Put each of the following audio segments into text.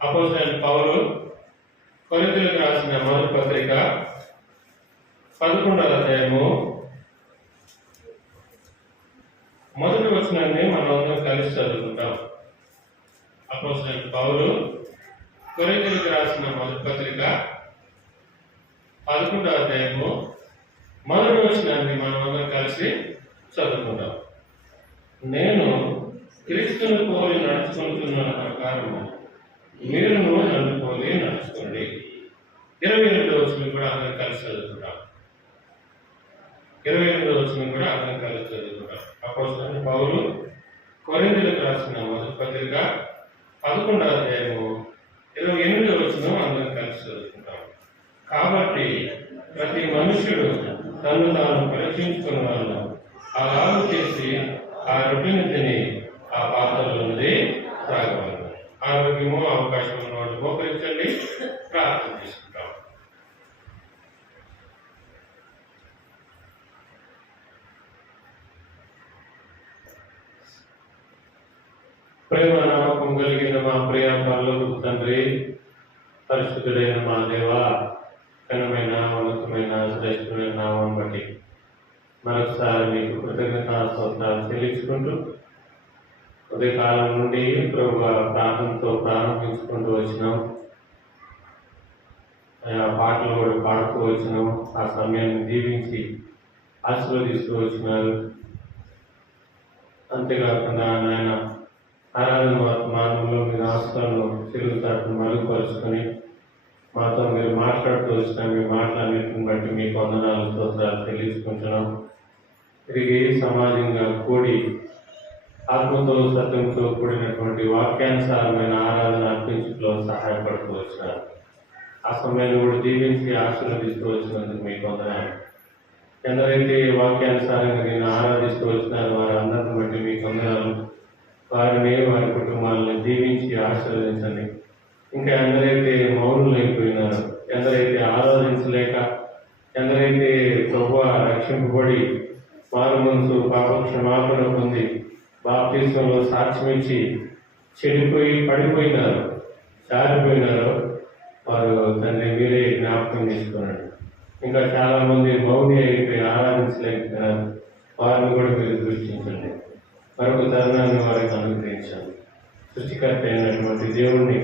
అపోస్తలుడైన పౌలు కొరింథీయులకు రాసిన మొదటి పత్రిక 11వ అధ్యాయము మొదటి వచనాన్ని మనం అందరం కలిసి చదువుకుంటాం. అపోస్తలుడైన పౌలు కొరింథీయులకు రాసిన మొదటి పత్రిక 11వ అధ్యాయము మొదటి వచనాన్ని మనం అందరం కలిసి చదువుకుంటాం. నేను క్రీస్తును పోలి నడుచుకుంటున్న ప్రకారము మీరును నన్ను పోలి నడుచుకోండి. 28వ వచనం కూడా అందరం కలిసి చదువుకుంటాం. 28వ వచనం కూడా అందరం కలిసి చదువుకుంటాం. అపోస్తలుడైన పౌలు కొరింథీయులకు రాసిన మొదటి పత్రిక 11వ అధ్యాయము 28వ వచనం అందరం కలిసి చదువుకుంటాం. కాబట్టి ప్రతి మనుష్యుడు తను తాను పరీక్షించుకున్న వాళ్ళు అలాగూ చేసి ఆ రొట్టెని తిని ఆ పాత్రలోనిది త్రాగవాలి. ఆరోగ్యము అవకాశం ఉన్నవాడు మోకరించండి, ప్రార్థన చేసుకుంటాం. ప్రేమ నమ్మకం కలిగిన మా ప్రియ పరలోకపు తండ్రి, పరిశుద్ధుడైన మా దేవ, ఘనమైన ఉన్నతమైన శ్రేష్టమైన నామం బట్టి మరొకసారి మీకు కృతజ్ఞతాస్తోత్రాలు చెల్లించుకుంటూ ఉదయకాలం నుండి ప్రభువా ప్రార్థనతో ప్రారంభించుకుంటూ వచ్చినాం. పాటలు కూడా పాడుతూ వచ్చినాం. ఆ సమయాన్ని దీవించి ఆశీర్వదిస్తూ వచ్చినారు. అంతేకాకుండా నాయన ఆరాధన వర్తమానంలో మీ ఆస్తులను తిరుగుతాటను మరుగుపరుచుకొని మాతో మీరు మాట్లాడుతూ వచ్చిన మీ మాటలన్నింటిని బట్టి మీకు వందనాలు స్తోత్రాలు చెల్లించుకుంటున్నాం. తిరిగి సమాజంగా కూడి ఆత్మతో సత్యంతో కూడినటువంటి వాక్యానుసారమైన ఆరాధన అర్పించడంలో సహాయపడుతూ వచ్చినారు. ఆ సమయంలో కూడా దీవించి ఆశీర్వదిస్తూ వచ్చినందుకు మీకు వందనాలు. ఎందరైతే వాక్యానుసారంగా నేను ఆరాధిస్తూ వచ్చినారు వారందరిని బట్టి మీకు వందనాలు. వారిని వారి కుటుంబాలను దీవించి ఆశీర్వదించండి. ఇంకా ఎందరైతే మౌనులైపోయినారు, ఎందరైతే ఆరాధించలేక, ఎందరైతే ప్రభువా రక్షింపబడి వారి మనసు పాప క్షమాపణ పొంది బాప్తిస్మంలో సాక్ష్యమిచ్చి చెడిపోయి పడిపోయినారు, జారిపోయినారు, వారు తండ్రి మీరే జ్ఞాపకం తీసుకున్నాడు. ఇంకా చాలా మంది మౌని అయిపోయి ఆరాధించలేకపోయినారు, వారిని కూడా మీరు దృష్టించండి. మరొక తరుణాన్ని వారికి అనుగ్రహించండి. సృష్టికర్త అయినటువంటి దేవుణ్ణి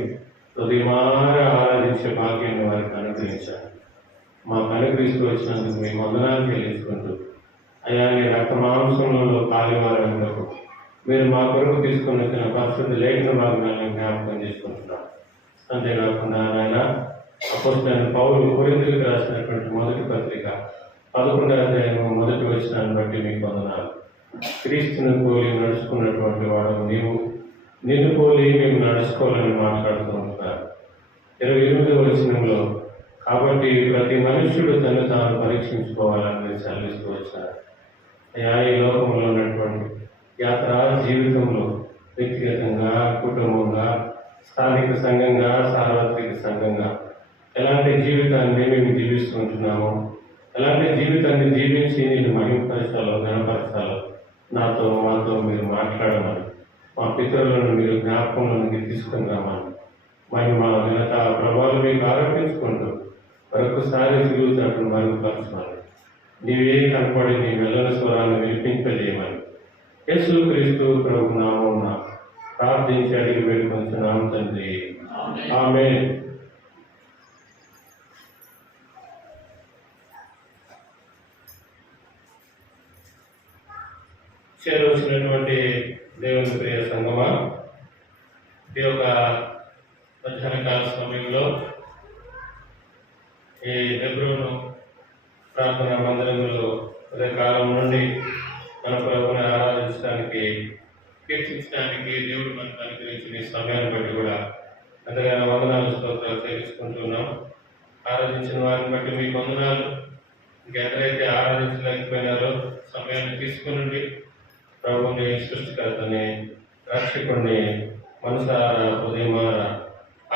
హృదయమార ఆరాధించే భాగ్యాన్ని వారికి అనుగ్రహించాలి. మాకు అనుగ్రహిస్తూ వచ్చినందుకు మేము వందనాలు చెల్లించుకుంటూ అయా నీ రక్త మాంసంలో కాలివారంలో మీరు మా కొరకు తీసుకుని వచ్చిన పరిశుద్ధ లేఖన భాగాన్ని జ్ఞాపకం చేసుకుంటున్నాం. అంతేకాకుండా ఆయన అపోస్తలుడైన పౌలు కొరింథీయులకు రాసినటువంటి మొదటి పత్రిక 11వ అధ్యాయము మొదటి వచనాన్ని బట్టి మీకు వందనాలు. క్రీస్తును పోలి నడుచుకున్నటువంటి వాడు నీవు, నిన్ను పోలి మేము నడుచుకోవాలని మాట్లాడుతూ ఉంటున్నారు. 28వ వచనంలో కాబట్టి ప్రతి మనుష్యుడు తను తాను పరీక్షించుకోవాలని మీరు చదివిస్తూ వచ్చారు. ఈ లోకంలో ఉన్నటువంటి యాత్రా జీవితంలో వ్యక్తిగతంగా, కుటుంబంగా, స్థానిక సంఘంగా, సార్వత్రిక సంఘంగా ఎలాంటి జీవితాన్ని మేము జీవిస్తూ ఉంటున్నామో, ఎలాంటి జీవితాన్ని జీవించి నేను మహిమపరచాలో, ఘనపరచాలో నాతో మాతో మీరు మాట్లాడమని, మా పితరులను మీరు జ్ఞాపకంలోనికి తీసుకుని రమ్మని, మహిమ ఘనత ప్రభావాలు మీకు ఆరోపించుకుంటూ మరొకసారి తిరుగుతాటను మరుగుపరచమని, నీవే కనపడి నీ మెల్లన స్వరాన్ని వినిపింపజేయమని యేసు క్రీస్తు ప్రభు నామమున ప్రార్థించి అడిగి వేడుకొంచున్నాం తండ్రి. ఆమేన్. చేరవలసినటువంటి దేవుని ప్రియ సంగమా, ఈ యొక్క మధ్యాహ్నకాల సమయంలో ఈ హెబ్రోను ప్రార్థనా మందిరంలో ఉదయకాలం నుండి మన ప్రభువుని ఆరాధించడానికి, కీర్తించడానికి దేవుడు మనకు అనుగ్రహించిన ఈ సమయాన్ని బట్టి కూడా ఎంతగానో వందనాలు స్తోత్రాలు తెలుసుకుంటున్నాం. ఆరాధించిన వారిని బట్టి మీకు వందనాలు. ఇంకెవరైతే ఆరాధించలేకపోయినారో సమయాన్ని తీసుకునండి. ప్రభువుని, సృష్టికర్తని, రక్షకుడిని మనసారా హృదయమార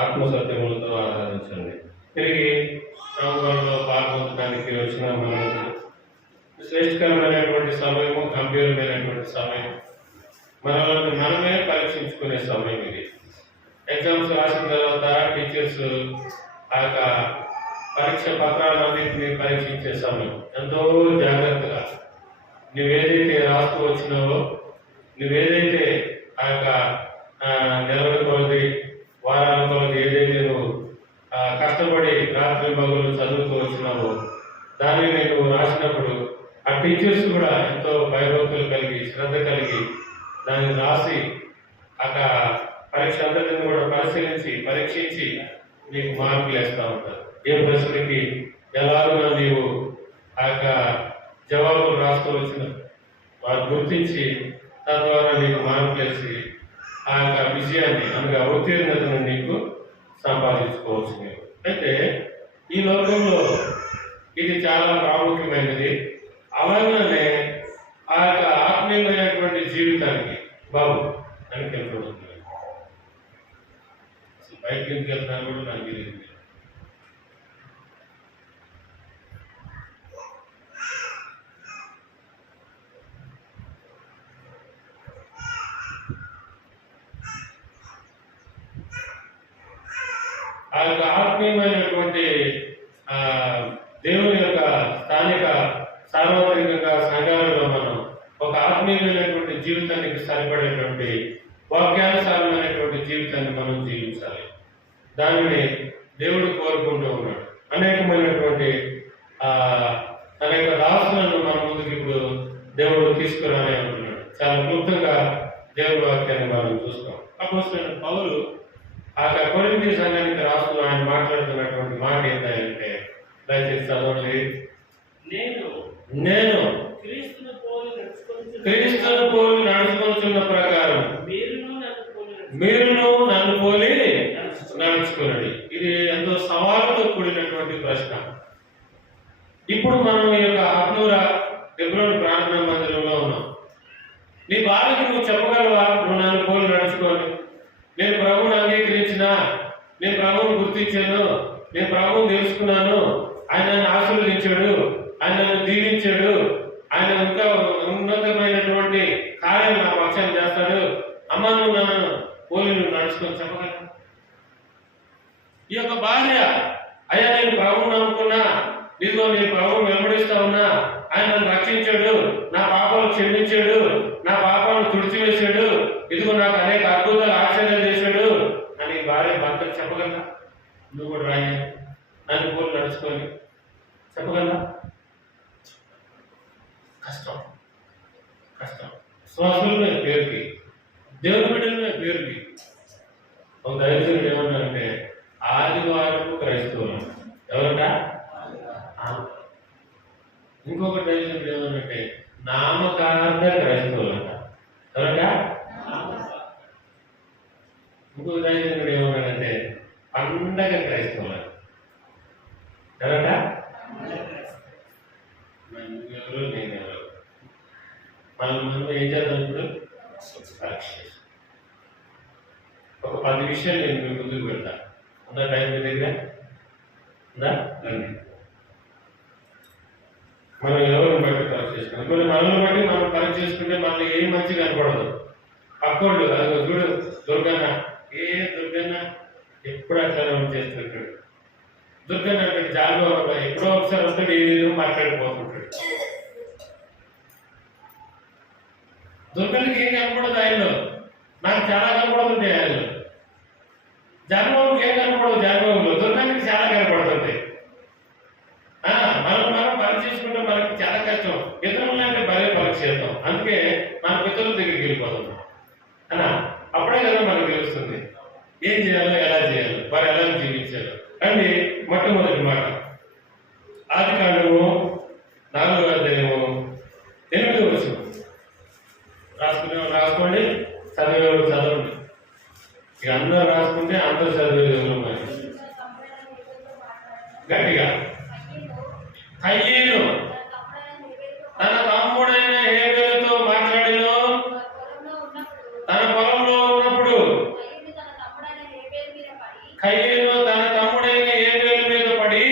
ఆత్మసత్యములతో ఆరాధించండి. తిరిగి ప్రభువులో పాల్గొనడానికి వచ్చిన మనకు శ్రేష్టకరమైనటువంటి సమయము, గంభీరమైనటువంటి సమయం, మనల్ని మనమే పరీక్షించుకునే సమయం ఇది. ఎగ్జామ్స్ రాసిన తర్వాత టీచర్స్ ఆ యొక్క పరీక్ష పత్రాలన్నింటినీ పరీక్షించే సమయం ఎంతో జాగ్రత్తగా నువ్వేదైతే రాస్తూ వచ్చినావో, నువ్వేదైతే ఆ యొక్క నెలల కొలది వారాల కొలది ఏదైతే నువ్వు కష్టపడి రాత్రి పగలు చదువుతూ వచ్చినావో దాన్ని నేను రాసినప్పుడు ఆ టీచర్స్ కూడా ఎంతో భయభక్తులు కలిగి శ్రద్ధ కలిగి దాన్ని రాసి ఆ పరీక్ష అంతటిని కూడా పరిశీలించి పరీక్షించి నీకు మార్కులు వేస్తూ ఉంటారు. ఏ ప్రశ్నకి ఎలాగో నీవు ఆ యొక్క జవాబులు రాస్తూ వచ్చిన వారు గుర్తించి తద్వారా నీకు మార్కులు వేసి ఆ యొక్క విజయాన్ని అనగా ఉత్తీర్ణతను నీకు సంపాదించుకోవచ్చు. మీరు అయితే ఈ లోకంలో ఇది చాలా ప్రాముఖ్యమైనది. అలాగనే ఆ యొక్క ఆత్మీయమైనటువంటి జీవితానికి బాబు అని కనపడుతుంది. బయటకి ఎందుకు వెళ్తున్నా కూడా నాకు తెలియదు. ఆ యొక్క ఆత్మీయమైనటువంటి దేవుని యొక్క స్థానిక సార్వత్రికంగా సంఘాలలో మనం ఒక ఆత్మీయమైనటువంటి జీవితానికి సరిపడేటువంటి వాక్యానుసారమైనటువంటి జీవితాన్ని మనం జీవించాలి. దానిని దేవుడు కోరుకుంటూ ఉన్నాడు. అనేకమైనటువంటి తన యొక్క దాసులను మన ముందుకు ఇప్పుడు దేవుడు తీసుకురానే ఉంటున్నాడు. చాలా క్లుప్తంగా దేవుడి వాక్యాన్ని మనం చూస్తాం. అపోస్తలుడైన పౌలు ఆ కొరింథీ సంఘానికి రాస్తూ ఆయన మాట్లాడుతున్నటువంటి మాట ఏంటంటే, దయచేసి చదవండి. నేను క్రీస్తును పోలి నడుచుకుంటున్న ప్రకారం మీరును నన్ను పోలి నడుచుకునండి. ఇది ఎంతో సవాలుతో కూడినటువంటి ప్రశ్న. ఇప్పుడు మనం ఈ యొక్క ఆత్మూరా హెబ్రోను ప్రార్థనా మందిరంలో ఉన్నాం. నీ భార్యకి నువ్వు చెప్పగలవా, నువ్వు నన్ను పోలి నడుచుకోని? నేను ప్రభువుని అంగీకరించినా, నేను ప్రభువుని గుర్తించాను, నేను ప్రభువుని తెలుసుకున్నాను, ఆయన నన్ను ఆశీర్వదించాడు, ఆయన నన్ను దీవించాడు, ఆయన ఇంకా ఉన్నతమైనటువంటి కార్యం నా పక్షాన్ని చేస్తాడు, అమ్మ నువ్వు నన్ను పోలి నువ్వు నడుచుకొని చెప్పగలవు? ఈ యొక్క భార్య, అయ్యా నేను ప్రభువుని నమ్ముకున్నా, ఇదిగో నేను ప్రభువుని వెంబడిస్తా ఉన్నా, ఆయన నన్ను రక్షించాడు, నా పాపాలు క్షమించాడు, నా పాపాలను తుడిచివేశాడు, ఇదిగో నాకు అనేక అద్భుతాలు ఆశ్చర్యాలు చేశాడు అని భార్య భర్తకు చెప్పగలరా? నువ్వు కూడా రాయ నన్ను పోలి నడుచుకొని చెప్పగలరా? కష్టం. శ్వాసమైన పేరుకి, దేవుని బిడ్డల పేరుకి ఒక దైవజనుడు ఏమన్నారంటే, ఆదివారం క్రైస్తవులు ఎవరట? ఇంకొక దైవజనుడు ఏమన్నారంటే, నామకార్థ క్రైస్తవులు అంట. ఎవరట? ఇంకొక దైవజనుడు ఏమన్నాడంటే, పండగ క్రైస్తవులు అంట. ఎవరట? ఎవరు నేను ఎవరు? మనం ఏం చేద్దాం ఇప్పుడు? ఒక 10 విషయాలు నేను మీ ముందుకు పెడతా. ఉందా టైం మీ దగ్గర? ఉందా? రండి. మనం ఎవరిని బట్టి పరీక్ష చేసుకుంటాం. కొన్ని మనల్ని బట్టి మనం పరీక్ష చేసుకుంటే మనకి ఏం మంచి కనపడదు. పక్కోళ్ళు అది చూడు, దుర్గన్న దుర్గన్న ఎప్పుడు అట్లా చేస్తుంటాడు. దుర్గన్న అంటే జాగ్రత్త ఎప్పుడో ఒకసారి వస్తాడు, ఏదో మాట్లాడిపోతుంటాడు. దుర్గన్నకి ఏం కనపడదు ఆయనలో, నాకు చాలా కనపడుతుంటాయి ఆయనలో. జన్మకి ఏం కనపడదు జన్మంలో, దుర్గన్నకి చాలా కనపడుతుంటాయి. మనం పరీక్ష చేసుకుంటే మనకి చాలా కష్టం. ఇతరులు అంటే భలే పరీక్ష చేద్దాం, అందుకే మన పితరుల దగ్గరికి వెళ్ళిపోతాం అన్నా. అప్పుడే కదా మనకు తెలుస్తుంది ఏం చేయాలో, ఎలా చేయాలో, వారు ఎలా జీవించాలో. అండి మొట్టమొదటి మాట ఆదికాండము 4వ అధ్యాయము 8వ వచనం. రాసుకోండి, చదివేవారు చదవండి. ఇక అందరూ రాసుకుంటే అందరూ చదివేది మరి గట్టిగా. కయ్యేను తన తమ్ముడైన హేబేలుతో మాట్లాడిను. తన పొలంలో ఉన్నప్పుడు కయ్యేను తన తమ్ముడైన హేబేలు మీద పడి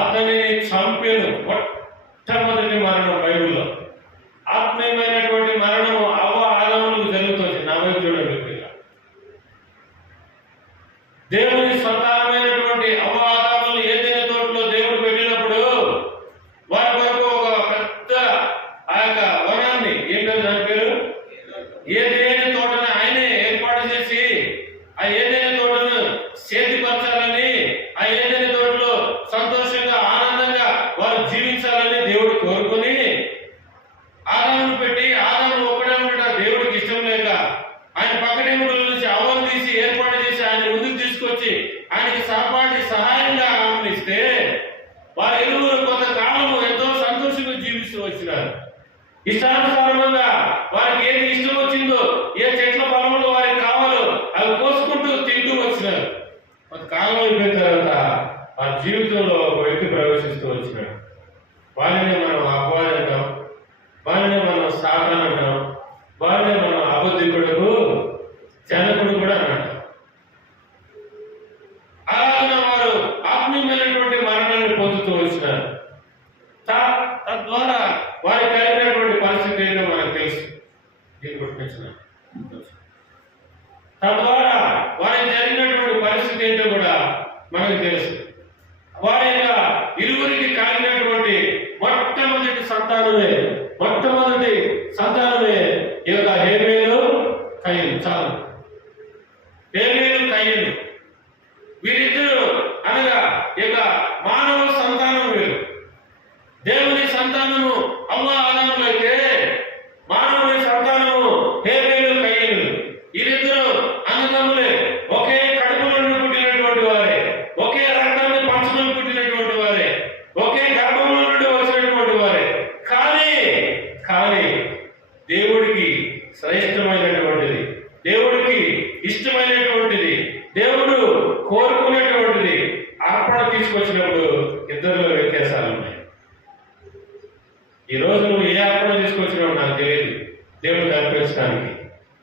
అతనిని చంపెను. మొట్టమొదటి మరణం బైబిల్లో ఆత్మీయమైనటువంటి మరణము ఆదములకు జరుగుతుంది. నా వైపు చూడండి. ఆయనకి సహపాఠి సహాయంగా ఆహ్వానిస్తే వారి ఇరువురు కొంతకాలము ఎంతో సంతోషంగా జీవిస్తూ వచ్చినారు. ఇష్టానుసారంగా వారికి ఏది ఇష్టం వచ్చిందో, ఏ చెట్ల ఫలములు వారికి కావాలో అవి కోసుకుంటూ తింటూ వచ్చినారు. కొంతకాలం అయిపోయిన తర్వాత వారి జీవితంలో ఒక వ్యక్తి ప్రవేశిస్తూ వచ్చినాడు. వారిని మనం అపవాది అంటాం, వారిని మనం సాతాను అంటాం, వారిని మనం అబద్ధికుడుకు జనకుడు కూడా అంటాం. అలాగే వారు ఆత్మీయమైనటువంటి మరణాన్ని పొందుతూ వచ్చినారు. తద్వారా వారికి కలిగినటువంటి పరిస్థితి ఏంటో మనకు తెలుసు. తద్వారా వారికి జరిగినటువంటి పరిస్థితి ఏంటో కూడా మనకు తెలుసు. వారి యొక్క ఇరువురికి కలిగినటువంటి మొట్టమొదటి సంతానమే ఈ యొక్క హేబేలు కయీను. చాలు, హేబేలు కయీను వీరిద్దరు అనగా ఇక మానవ సంతానం వేరు, దేవుని సంతానము అవ్వ ఆదాములు అయితే మానవుని సంతానము హేబేలు కయీను. వీరిద్దరు అన్నదమ్ములే, ఒకే కడుపులో నుండి పుట్టినటువంటి వారే, ఒకే రక్తాన్ని పంచుకొని పుట్టినటువంటి వారే, ఒకే గర్భంలో నుండి వచ్చినటువంటి వారే. కానీ దేవుడికి శ్రేష్టమైనటువంటిది, దేవుడికి ఇష్టమైనటువంటిది, దేవుడు కోరుకునేటువంటిది అర్పణ తీసుకొచ్చినప్పుడు ఇద్దరిలో వ్యత్యాసాలు ఉన్నాయి. ఈ రోజు నువ్వు ఏ అర్పణ తీసుకొచ్చినావు నాకు తెలియదు దేవుడికి అర్పించడానికి.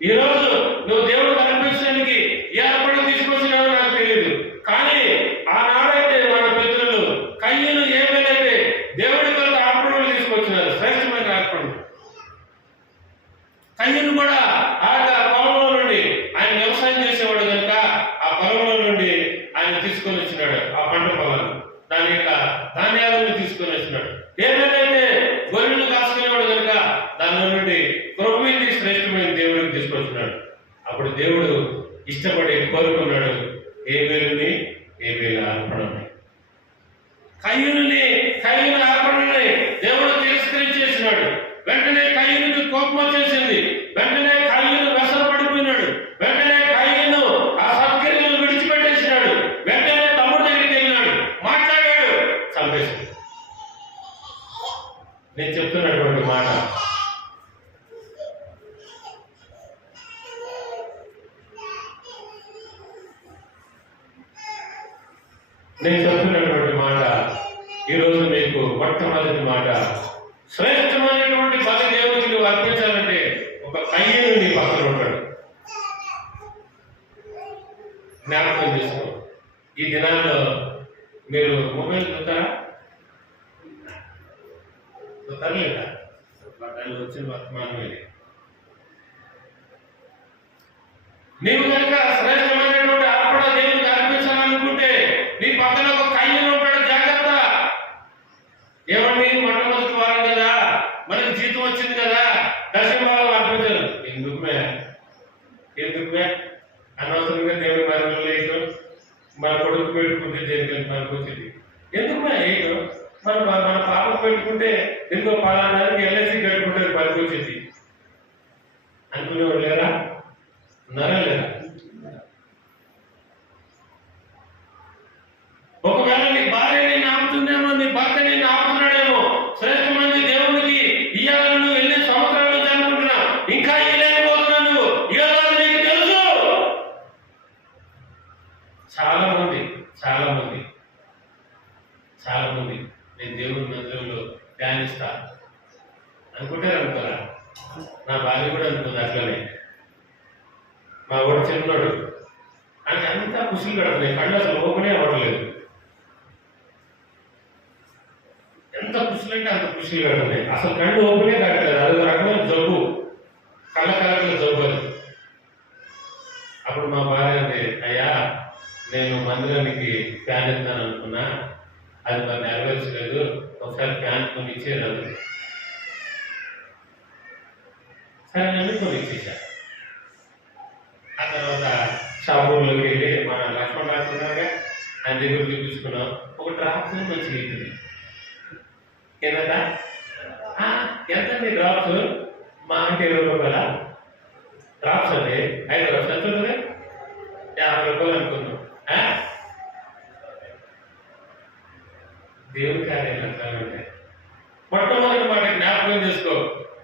ఈ రోజు నువ్వు దేవుడికి అర్పించడానికి ఏ అర్పణ తీసుకొచ్చినావో నాకు తెలియదు. కానీ ఆనాడైతే మన పితరులు కయ్యను ఏమైతే దేవుడి కొరకు అర్పణలు తీసుకొచ్చినారు, శ్రేష్టమైన అర్పణలు. కయ్యను కూడా ఆ పొలంలో నుండి ఆయన వ్యవసాయం చేసేవాడు కనుక ఆ పొలంలో నుండి ఆయన తీసుకొని వచ్చినాడు, ఆ పంట పొలాన్ని, దాని యొక్క ధాన్యాలను తీసుకొని వచ్చినాడు. ఏమైతే గొర్రెలు కాసుకునేవాడు కనుక దాని నుండి క్రొవ్విని శ్రేష్టమైన దేవుడికి తీసుకొచ్చినాడు. అప్పుడు దేవుడు ఇష్టపడి కోరుకున్నాడు హేబేలుని, హేబేలు అర్పణని. కయ్యను అర్పణని దేవుడు తిరస్కరించేసినాడు. వెంటనే కయ్యనుకి కోపం వచ్చేసింది. వెంటనే కయ్యను వ్యసన పడిపోయినాడు. వెంటనే కయ్యను ఆ సత్క్రియలను విడిచిపెట్టేసినాడు. వెంటనే తమ్ముడు దగ్గరికి వెళ్ళినాడు, మాట్లాడాడు, చంపేశాడు. నేను చెప్తున్నటువంటి మాట ఈరోజు మీకు మొట్టమొదటి మాట, శ్రేష్టమైనటువంటి బలి దేవుడికి నువ్వు అర్పించాలంటే ఒక కయ్యను నీ పక్కన ఉంటాడు. జ్ఞాపకం చేసుకో. ఈ దినాల్లో మీరు మొబైల్ చూస్తారా? లేదా దాన్ని వచ్చిన వర్తమానం ఇది. నీవు కనుక శ్రేష్టమైనటువంటి అర్పణ దేవుడికి అర్పించాలనుకుంటే నీ పక్కన ఒక కయ్యను ఉంటాడు, జాగ్రత్త. ఏమండి మొట్టమొదటి వారం కదా, మనకి జీతం వచ్చింది కదా, దశభాగం అర్పించారు. ఎందుకుమే అనవసరంగా దేవుడి మరణం లేదు, మన కొడుకు పెట్టుకుంటే దేనికి మనకు వచ్చింది. ఎందుకుమే ఏదో మన పాపం పెట్టుకుంటే ఎందుకో పలానానికి ఎల్ఐసి కట్టుకుంటే పనికి వచ్చింది అనుకునేవాడు లేరా? ఉన్నారా లేదా? ఒకవేళ నీ భార్య నిన్ను ఆపుతుందేమో, నీ భర్త నిన్ను ఆపుతున్నాడేమో, శ్రేష్టమైన దేవునికి ఇయ్యాలను ఎన్ని సంవత్సరాలు నుంచి అనుకుంటున్నా, ఇంకా ఇయ్యలేకపోతున్నా నువ్వు, ఇవ్వాలి నీకు తెలుసు. చాలా మంది నేను దేవుడి మందిరంలో ధ్యానిస్తా అనుకుంటారు అనుకోరా? నా భార్య కూడా అనుకుంది అట్లనే. మా వాడు చిన్నోడు అని అంతా కుషులు కడుతున్నాయి, కళ్ళు అసలు ఓపెనే అవ్వట్లేదు. ఎంత కుషులు అంటే అంత కుషులు కడుతున్నాయి, అసలు కళ్ళు ఓపెనే కట్టలేదు. అది రకమైన జబ్బు, కళ్ళ జబ్బు అది. అప్పుడు మా భార్య అంటే, అయ్యా నేను మందిరానికి ఫ్యాన్ ఇస్తాను అనుకున్నా, అది మరి నెరవేర్చలేదు, ఒకసారి ఫ్యాన్ కొని ఇచ్చేది. సరే నన్ను కొని ఇచ్చేసా. ఆ తర్వాత షాపుల్లోకి వెళ్ళి మన లక్ష్మణ్ రాకున్నాగా ఆయన దగ్గర చూపించుకున్నాం. ఒక డ్రాప్స్ మంచిగా అవుతుంది. ఏంటంట ఎంతండి డ్రాప్స్? మా అంటే 20 రూపాయల డ్రాప్స్ అండి. 5 రూపాయలు ఎంత ఉంటుంది? 50 రూపాయలు అనుకున్నాం. దేవుని కార్యాలు అట్లా ఉంటాయి. మొట్టమొదటి మాట జ్ఞాపకం చేసుకో,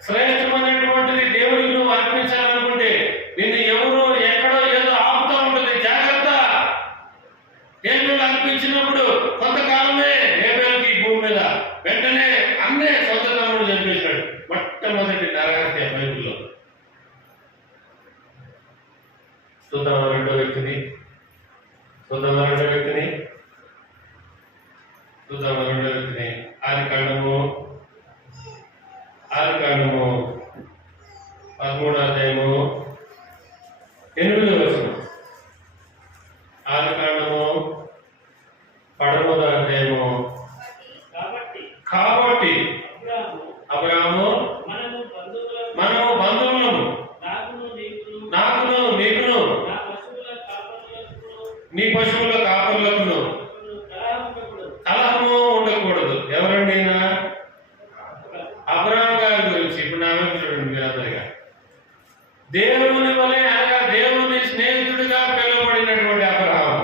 శ్రేష్టమైనటువంటిది దేవునికి నువ్వు అర్పించాలనుకుంటే నిన్ను ఎవరు ఎక్కడో ఏదో ఆపుతా ఉంటుంది. జాగ్రత్త. హేబేలు అర్పించినప్పుడు కొంతకాలమే హేబేలుకి ఈ భూమి మీద వెంటనే అన్నే సొంత తమ్ముడు చంపేశాడు. మొట్టమొదటి నరహత్య బైబిల్లో. చూద్దాం రెండో వ్యక్తిని. ఆదికాండము 13వ అధ్యాయము 8వ వచనం. ఆదికాండము 13వ అధ్యాయము. కాబట్టి అబ్రాహాము మనము బంధువులము, నాకును నీకును నీ పశువుల కాపరులకును కలహము ఉండకూడదు. ఎవరండి? అబ్రాహాం గారి గురించి ఇప్పుడు నా వైపు చూడండి మీరందరిగా. దేవుని వలె అనగా దేవుని స్నేహితుడిగా పిలువబడినటువంటి అబ్రాహాం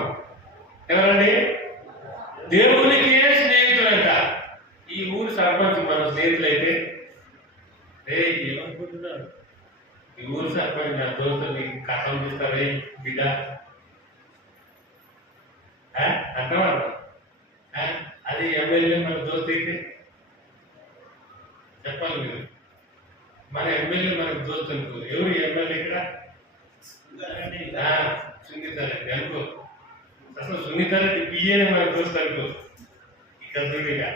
ఎవరండి? దేవునికి స్నేహితుడంట. ఈ ఊరి సర్పంచ్ మన స్నేహితులైతే ఏమనుకుంటున్నారు? ఈ ఊరి సర్పంచ్ నా దోస్తుని కథం చూస్తారే బిడ్డ అంటారు. అది ఎమ్మెల్యే మన దోస్తు అయితే చెప్పాలి మీరు. మన ఎమ్మెల్యే మనకు దోస్తు అనుకో. ఎవరు ఎమ్మెల్యే ఇక్కడ? సునీతారెడ్డి అనుకో. అసలు సునీతారెడ్డి పిఏనే మన దోస్తు అనుకో. ఇక్కడ చూడిగా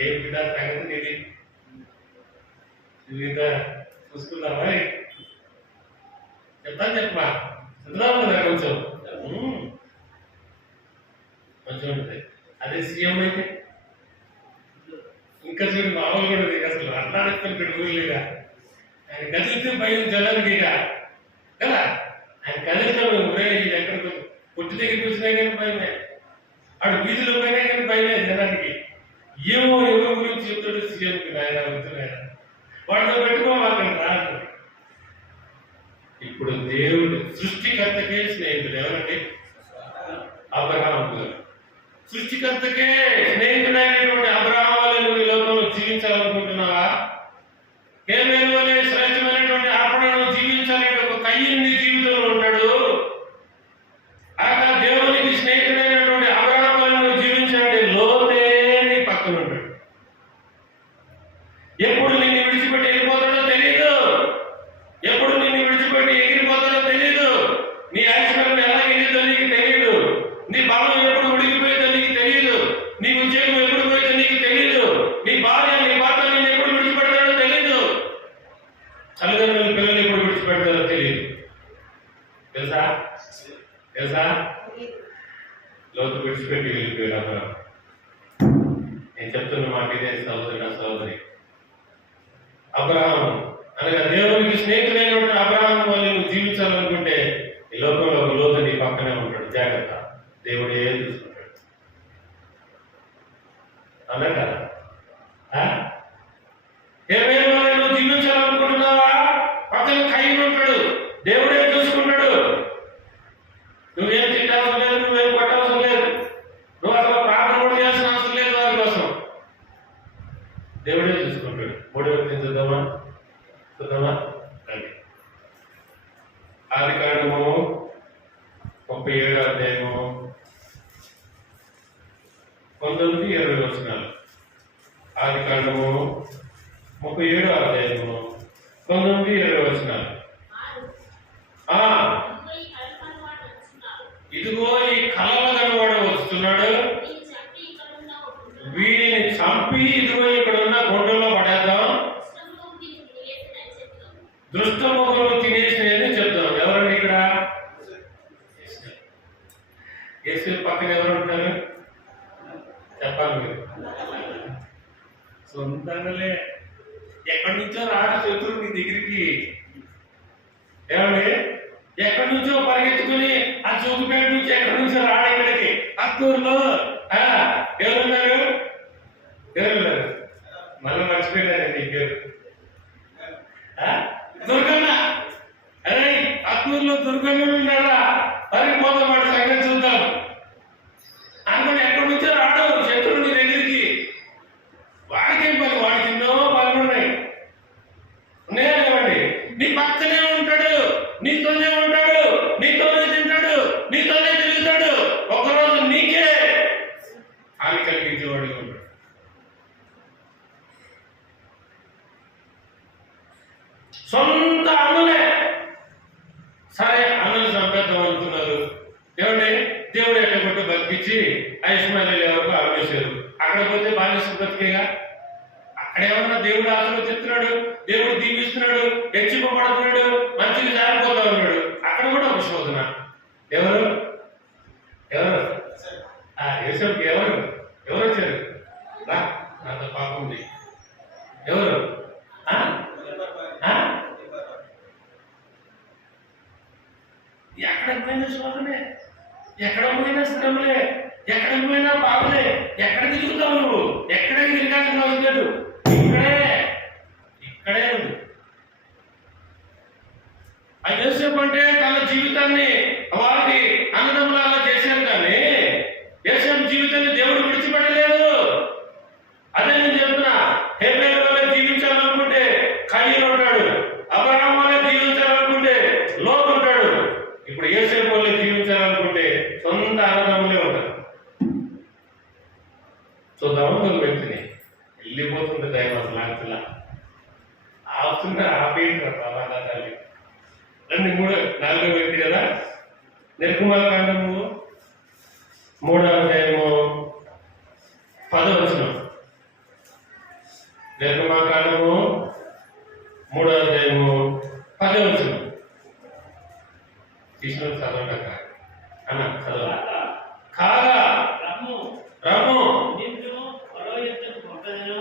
ఏ బిడ్డ సంగతి నీది సునీత చూసుకున్నావా? చెప్తాను చెప్పమా. చంద్రబాబు కదా కొంచెం మంచిగా ఉంటుంది. అదే సీఎం అయితే ఇంకా చూడు మామూలు కూడా అసలు అట్లాడుతుంటాడు ఊళ్ళుగా. ఆయన కదిలితే భయం జనానికి కదా. ఆయన కదిలితే ఒరే ఎక్కడికి పొట్టి దగ్గరికి వచ్చినా కానీ భయమే, ఆడు వీధిలో పోయినా కానీ భయమే జనానికి. ఏమో ఎవరి గురించి చెప్తాడు సీఎంకి నాయన అవుతున్నాయన వాటితో పెట్టుకోమాకండి రాదు. ఇప్పుడు దేవుడు సృష్టికర్తకే స్నేహితుడు ఎవరండి? అబ్రహాం గారు. సృష్టికర్తకే స్నేహితుడైనటువంటి అబ్రహాం వల్ల నువ్వు ఈ లోకంలో జీవించాలనుకుంటున్నావా? హేబేలు వలె శ్రేష్టమైనటువంటి అర్పణను జీవించాలి. ఒక కయ్యను నీ జీవితంలో ఉంటాడు. అక్కడ దేవునికి స్నేహితుడైనటువంటి అబ్రహాం వల్ల నువ్వు జీవించాలంటే లోతే నీ పక్కన ఉంటాడు. ఎప్పుడు నిన్ను విడిచిపెట్టి వెళ్ళిపోతాడో తెలియదు. ఎప్పుడు నిన్ను విడిచిపెట్టి ఎగిరిపోతాడో తెలియదు. నీ ఐశ్వర్యం ఎలా వెళ్ళిందో నీకు తెలియదు. నీ బలం ఎప్పుడు ఉడికిపోయిందో నీకు తెలియదు. నీ ఉద్యోగం ఎప్పుడు పోయిందో నీకు తెలియదు. నీ భార్య నీ భర్త నిన్ను ఎప్పుడు విడిచిపెడతాడో తెలియదు. తల్లిదండ్రులు పిల్లలు ఎప్పుడు విడిచిపెడతారో తెలియదు. తెలుసా? లోతు విడిచిపెట్టి వెళ్ళిపోయాడు అబ్రహాం. నేను చెప్తున్న మాట ఇదే సహోదరి. అబ్రహాం అనగా దేవునికి స్నేహితుడైనటువంటి అబ్రహాం వల్ల నువ్వు జీవించాలనుకుంటే ఈ లోకంలో ఒక లోతు నీ పక్కనే ఉంటాడు. జాగ్రత్త. దేవుడు ఏం చూసుకుంటాడు అన్నా కదా. హేబేలు వల్ల నువ్వు జీవించాలనుకుంటున్నావా? పక్కన కయ్యను ఉంటాడు. దేవుడే చూసుకుంటాడు. నువ్వేం తిట్టాల్సిన లేదు, నువ్వేం కొట్టాల్సిన లేదు, నువ్వు అసలు ప్రార్థన కూడా చేయాల్సిన అవసరం లేదు వారి కోసం. దేవుడే చూసుకుంటాడు. మూడో వ్యక్తిని చూద్దామా? రండి. ఆదికాండము 37వ అధ్యాయము 19-20 వచనాలు. ఆదికాండము 37వ అధ్యాయము 19-20 వచనాలు. ఇదిగో ఈ కలల గలవాడు వస్తున్నాడు, వీడిని చంపి ఇదిగో ఇక్కడ ఉన్న గుండెల్లో పడేద్దాం, దుష్టముఖులు తినేసినని చెప్తాం. ఎవరండి ఇక్కడ? యేసు పక్కన ఎవరు ఉంటున్నారు చెప్పాలి మీరు. సొంతంగాలే ఎక్కడి నుంచో రాడు శత్రువు నీ దగ్గరికి. ఏమండి? ఎక్కడి నుంచో పరిగెత్తుకుని ఆ చూపుపేట నుంచి ఎక్కడి నుంచో రాడు ఇక్కడికి. అత్తూరులో ఎవరున్నారు? మళ్ళీ మర్చిపోయినారండి ఈ పేరు. దుర్గన్న. అరే అత్తూరులో దుర్గన్న ఉన్నారా? పరిపోతాం వాడి సంగతి చూద్దాం అనుకుని ఎక్కడి నుంచో రాడు శత్రువు నీ దగ్గర దేవుడు ఎట్టగొట్టు బతికించి ఆ ఇస్మాయిల్ ఎవరికి అమ్మేశారు. అక్కడ పోతే బానిస బతికేగా. అక్కడ ఏమన్నా దేవుడు ఆశీర్వదిస్తున్నాడు, దేవుడు దీవిస్తున్నాడు, హెచ్చింపబడుతున్నాడు, మంచిగా జారిపోతా ఉన్నాడు. అక్కడ కూడా ఒక శోధన. ఎవరు ఎవరు యేసోకి ఎవరు ఎవరు వచ్చారు? అంత పాపం ఉంది. ఎవరు? ఎక్కడ పోయినా శోధనే, ఎక్కడ పోయినా శ్రమలే, ఎక్కడ పోయినా బాధలే. ఎక్కడ తిరుగుతావు నువ్వు? ఎక్కడే తిరగాల్సిన అవసరం లేదు. ఇక్కడే ఉంది. ఆ యోసేపు అంటే తన జీవితాన్ని వారికి అన్నదమ్ములాగా చేశారు, కానీ యోసేపు జీవితాన్ని దేవుడు విడిచిపెట్టలేదు. అదే నేను చెప్తున్నా, హేబేలు వల్ల జీవించాలనుకుంటే కయీను ఉంటాడు, అబ్రహాము వల్ల జీవించాలనుకుంటే లోతు ఉంటాడు. ఇప్పుడు యోసేపు వల్ల జీవించాలనుకుంటే సొంత అన్నదమ్ములే ఉంటారు. చూద్దాము ఒక వ్యక్తిని వెళ్ళిపోతుంది దైవం అసలు లాంటిలా ఆపుతుంటే ఆపేయండి బాబా తల్లి. రండి 4వ వ్యక్తి కదా, నిర్గమాకాండము 3వ అధ్యాయము 10వ వచనం. నిర్గమాకాండము 3వ అధ్యాయము 10వ వచనం. తీసిన చదవండి అన్న, చదవ. కాగా రమ్ము నిన్ను ఫరో యొద్దకు పంపెదను,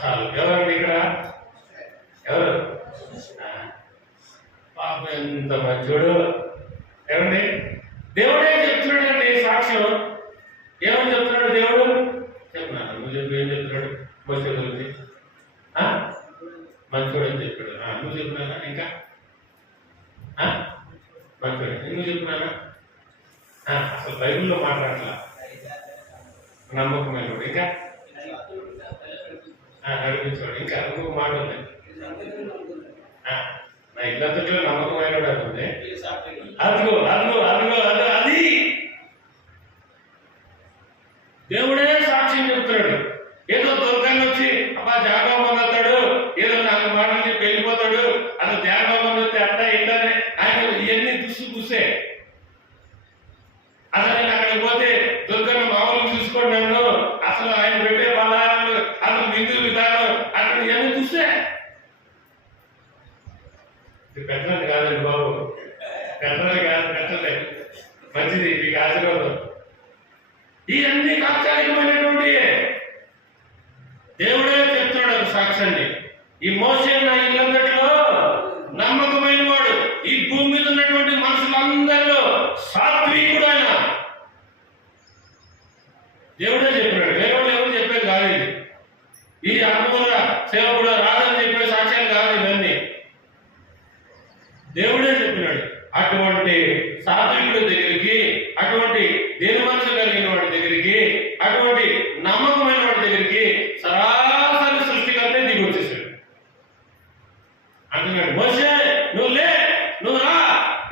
చాలు. ఎవరండి ఇక్కడ? ఎవరు? పాప ఎంత మంచోడు. ఏమండి దేవుడే చెప్తున్నాడండి సాక్ష్యం. ఏమని చెప్తున్నాడు దేవుడు? చెప్తున్నాను. నువ్వు చెప్పి ఏం చెప్తున్నాడు? మంచోడు గురించి మంచోడు అని చెప్పాడు. నువ్వు చెప్తున్నానా? ఇంకా మంచోడు నువ్వు చెప్తున్నానా? అసలు బైబిల్లో మాట్లాడలా. నమ్మకమైన ఇంకా నడిపించాడు. ఇంకా ఇంకొక మాట ఉంది, నా ఇల్లంతట్లో నమ్మకమైన ఉంది. అదిగో అదిగో అదిగో అదో అది దేవుడే సాక్ష్యం చెప్తున్నాడు. ఏదో దుర్గాన్ని వచ్చి అబ్బా జాగోబన్ అవుతాడు, ఏదో నాకు మాటలు చెప్పి వెళ్ళిపోతాడు, అసలు జాగోబన్ వస్తే అట్ట ఇట్టనే ఆయన ఇవన్నీ గుసే. అసలు నేను అక్కడికి పోతే దుర్గను మామూలు చూసుకోండి నన్ను, అసలు ఆయన పెట్టే పదాలు, అసలు విధులు విధానం అక్కడ ఇవన్నీ చూస్తే పెట్టలేదు కాదండి బాబు, పెట్టలేదు కాదు, పెట్టలేదు మంచిది, మీకు ఆశీర్వాదం. ఇవన్నీ తాత్కాలికమైనటువంటి దేవుడే చెప్తున్నాడు సాక్ష్యాన్ని. ఈ మోసే నా ఇల్లంతట్లో నమ్మకమైన వాడు, ఈ భూమి మీద ఉన్నటువంటి మనుషులందరిలో సాత్వికుడు ఆయన. దేవుడే చెప్పినాడు, వేరే ఎవరు చెప్పేది కాదు. ఇది ఈ అనుమూల సేవకుడు రాదని చెప్పే సాక్ష్యాలు కాదు ఇవన్నీ, దేవుడే చెప్పినాడు. అటువంటి సాత్వికుడి దగ్గరికి, అటువంటి దేని మనసు కలిగిన వాడి దగ్గరికి, అటువంటి నమ్మకమైన వాడి దగ్గరికి సరాసరి సృష్టికర్తే దిగి వచ్చేసాడు. అంటున్నాడు, మోసే నువ్వు లే, నువ్వు రా,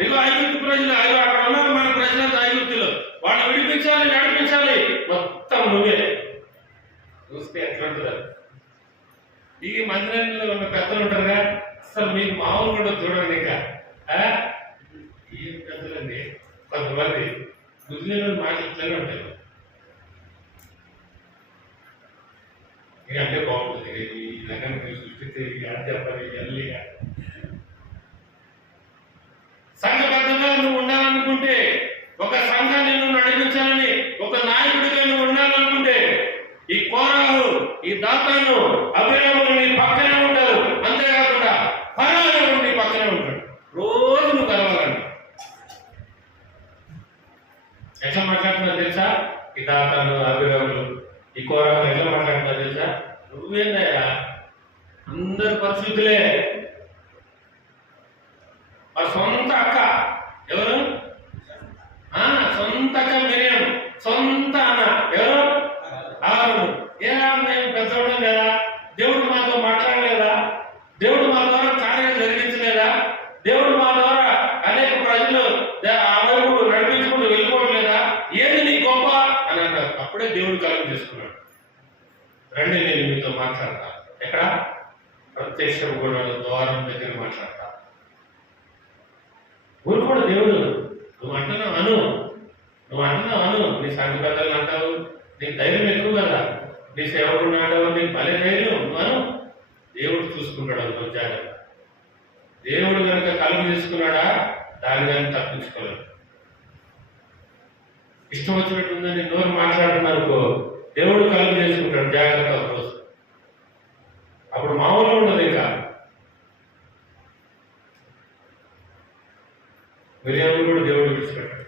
ఇదిగో ఐగుప్తు ప్రజలు, అయ్యో అక్కడ ఉన్నారు మన ప్రజలంతా ఐగుప్తులు, వాళ్ళని విడిపించాలి, నడిపించాలి, మొత్తం నువ్వే. చూస్తే ఎట్లా ఉంటుందా? ఈ మందిరంలో ఉన్న పెద్దలు ఉంటారుగా, అసలు మీకు మామూలు కూడా చూడండి. ఇంకా ఏం పెద్దలండి, కొంతమంది గుర్తులేని మాటలు ఇట్లానే ఉంటాయి. అంటే బాగుంటుంది ఈ రకంగా సృష్టిస్తే అని చెప్పాలి. ఎల్లిగా సంఘబద్ధంగా నువ్వు ఉండాలనుకుంటే, ఒక సంఘాన్ని నువ్వు నడిపించాలని, ఒక నాయకుడిగా నువ్వు ఉండాలనుకుంటే, ఈ కోరాహు, ఈ దాతాను, అభిరాములు నీ పక్కనే ఉంటారు. అంతేకాకుండా ఫరోను నీ పక్కనే ఉంటాడు. రోజు నువ్వు కలవాలండి. ఎట్లా మాట్లాడుతున్నా తెలుసా? ఈ దాతాను, అభిరాములు, ఈ కోరాహులు ఎట్లా మాట్లాడుతున్నా తెలుసా? నువ్వేందయ్యా, అందరు పరిస్థితులే. వాళ్ళ సొంత అక్క ఎవరు? సొంత అక్క మిరియం, సొంత అన్న ఎవరు? ఆరు. ఏరా మేము పెద్దవాళ్ళం లేదా? దేవుడు మాతో మాట్లాడలేదా? దేవుడు మా ద్వారా కార్యాలు జరిగించలేదా? దేవుడు మా ద్వారా అనేక ప్రజలు ఆ వైపు నడిపించుకుంటూ వెళ్ళిపోవట్లేదా? ఏది నీ గొప్ప అని అన్నారు. అప్పుడే దేవుడు కలం చేసుకున్నాడు. రండి నేను మీతో మాట్లాడతా. ఎక్కడ? ప్రత్యక్షం కూడా ద్వారం దగ్గర మాట్లాడతా. ఊరు కూడా దేవుడు నువ్వు అంటున్నావు అను, నీ సంఘ పెద్దలు అంటావు, నీకు ధైర్యం ఎక్కువ కదా, నీ సేవకుడు అంటావు, నీకు భలే ధైర్యం అను. దేవుడు చూసుకుంటాడు అందులో జాగ్రత్త. దేవుడు కనుక కలుగు తీసుకున్నాడా దాని కానీ తప్పించుకోలేదు. ఇష్టం వచ్చినట్టుందని నోరు మాట్లాడుతున్నారు, దేవుడు కలుగు చేసుకుంటాడు జాగ్రత్త రోజు. అప్పుడు మామూలు ఉండదు. ఇంకా మిరియాలు కూడా దేవుడు విడిచిపెట్టాడు.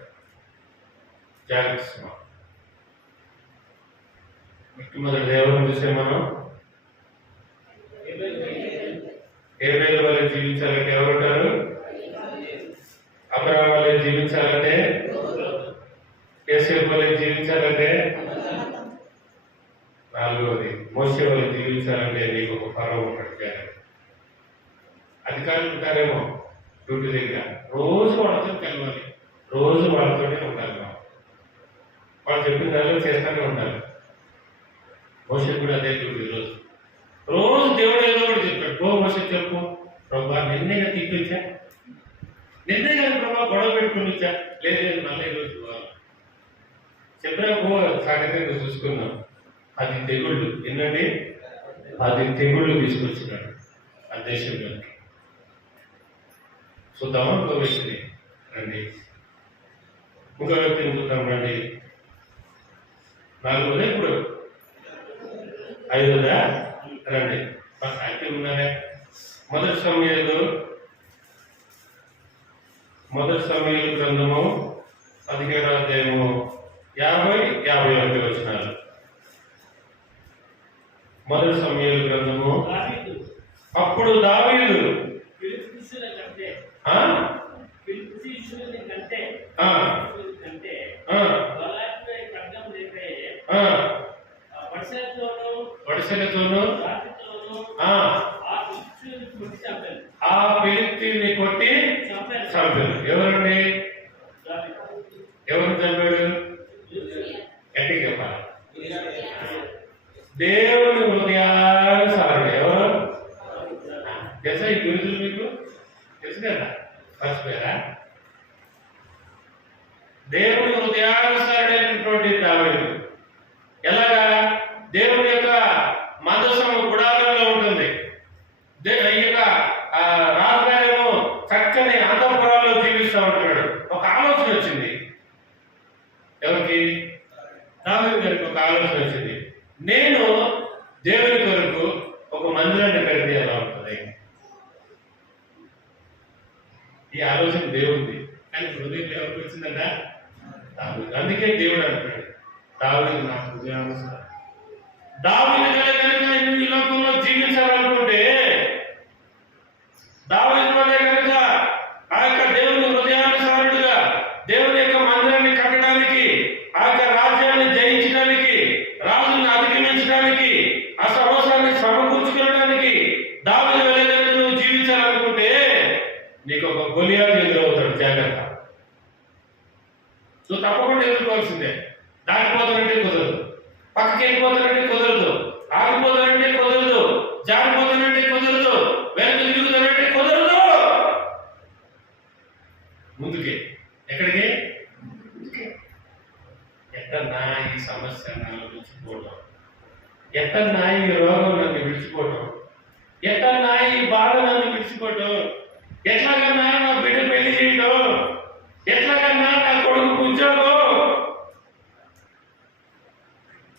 జాగ్రత్త. మొట్టమొదటి దేవుడిని చూసే మనం ఏబేలు వల్ల జీవించాలంటే ఎవరుంటారు? అబ్రహాము వల్ల జీవించాలంటే, యోసేపు వల్ల జీవించాలంటే, నాలుగవది మోషే వల్ల జీవించాలంటే నీకు ఒక ఫరో ఉంటాడు. అధికారులు ఉంటారేమో డ్యూటీ దగ్గర, రోజు వాళ్ళతో కలవాలి, రోజు వాళ్ళతోనే ఉండాలి. వాళ్ళు చెప్పిన దానిలో చేస్తూనే ఉండాలి. మోషే కూడా అదే డ్యూటీ. రోజు దేవుడు ఏదో ఒకటి చెప్పాడు. మోషే చెప్పు ప్రభా, నిన్నే తీపిచ్చా, నిన్నే కానీ ప్రభా గొడవ పెట్టుకుని ఇచ్చా, లేదు మళ్ళీ ఈరోజు చెప్పినా సాగతంగా చూసుకున్నాం. 10 తెగుళ్ళు ఎన్నండి? 10 తెగుళ్ళు తీసుకొచ్చినాడు ఆ దేశంలోకి. చూద్దామా ఇంకో వ్యక్తిని రండి, ఇంకో వ్యక్తిని చూద్దాం రండి. 4వదా ఇప్పుడు 5వదా? రండి, యాక్టివ్ ఉన్నారే. మొదటి సమయాలు గ్రంథము 17వ అధ్యాయము 50-51 వచనాలు. మొదటి సమయాలు గ్రంథము. అప్పుడు దావీదు వడిసెలతోనూ ఆ ఫిలిష్తీయుని కొట్టి చంపాడు. ఎవరండి? ఎవరు చంపాడు? గట్టిగా చెప్పాలి. దేవుని హృదయానుసారుడు. ఎవరు తెలుసా ఈ గురుతులు? మీకు తెలుసు కదా, మర్చిపోయారా? దేవుని హృదయానుసారుడైనటువంటి దావీదు. ఎలాగా? దేవుని యొక్క మందసము గుడారంలో ఉంటుంది. ఈ యొక్క రాజుగారేమో చక్కని అంతఃపురాల్లో జీవిస్తూ ఉంటున్నాడు. ఒక ఆలోచన వచ్చింది. ఎవరికి? దావీదు గారికి ఒక ఆలోచన వచ్చింది. నేను దేవుని కొరకు ఒక మందిరాన్ని కడితే ఎలా ఉంటుంది? ఈ ఆలోచన దేవుంది, కానీ హృదయం ఎవరికి వచ్చిందంట? దావీదు. అందుకే దేవుడు అంటున్నాడు, దావీదు నా హృదయానుసారం. దావీదు కనుక నువ్వు ఈ లోకంలో జీవించాలనుకుంటే, దావీదు వల్లే కనుక ఆ యొక్క దేవుని హృదయానుసారుడుగా దేవుని యొక్క మందిరాన్ని కట్టడానికి, ఆ యొక్క రాజ్యాన్ని జయించడానికి, రాజుని అధిగమించడానికి, ఆ సమస్యని సమకూర్చుకోవడానికి దావీదు వల్లే కనుక నువ్వు జీవించాలనుకుంటే నీకు ఒక గొలియాతు ఎదురవుతాడు. జాగ్రత్త. నువ్వు తప్పకుండా ఎదుర్కోవాల్సిందే. దాటిపోతానంటే కుదరదు, పక్కకి వెళ్ళిపోతానంటే కుదరదు, ఆగిపోతానంటే కుదరదు, జారిపోతానంటే కుదరదు, వెనక్కి తిరుగుతానంటే కుదరదు. ముందుకే. ఎక్కడికి? ఎట్టన్నా ఈ సమస్య నన్ను విడిచిపోవటం, ఎట్టన్నా ఈ రోగం నన్ను విడిచిపోవటం, ఎట్టన్నా ఈ బాధ నన్ను విడిచిపోవటం, ఎట్లాగన్నా నా బిడ్డ పెళ్లి చేయటం, ఎట్లాగన్నా నా కొడుకు ఉద్యోగం.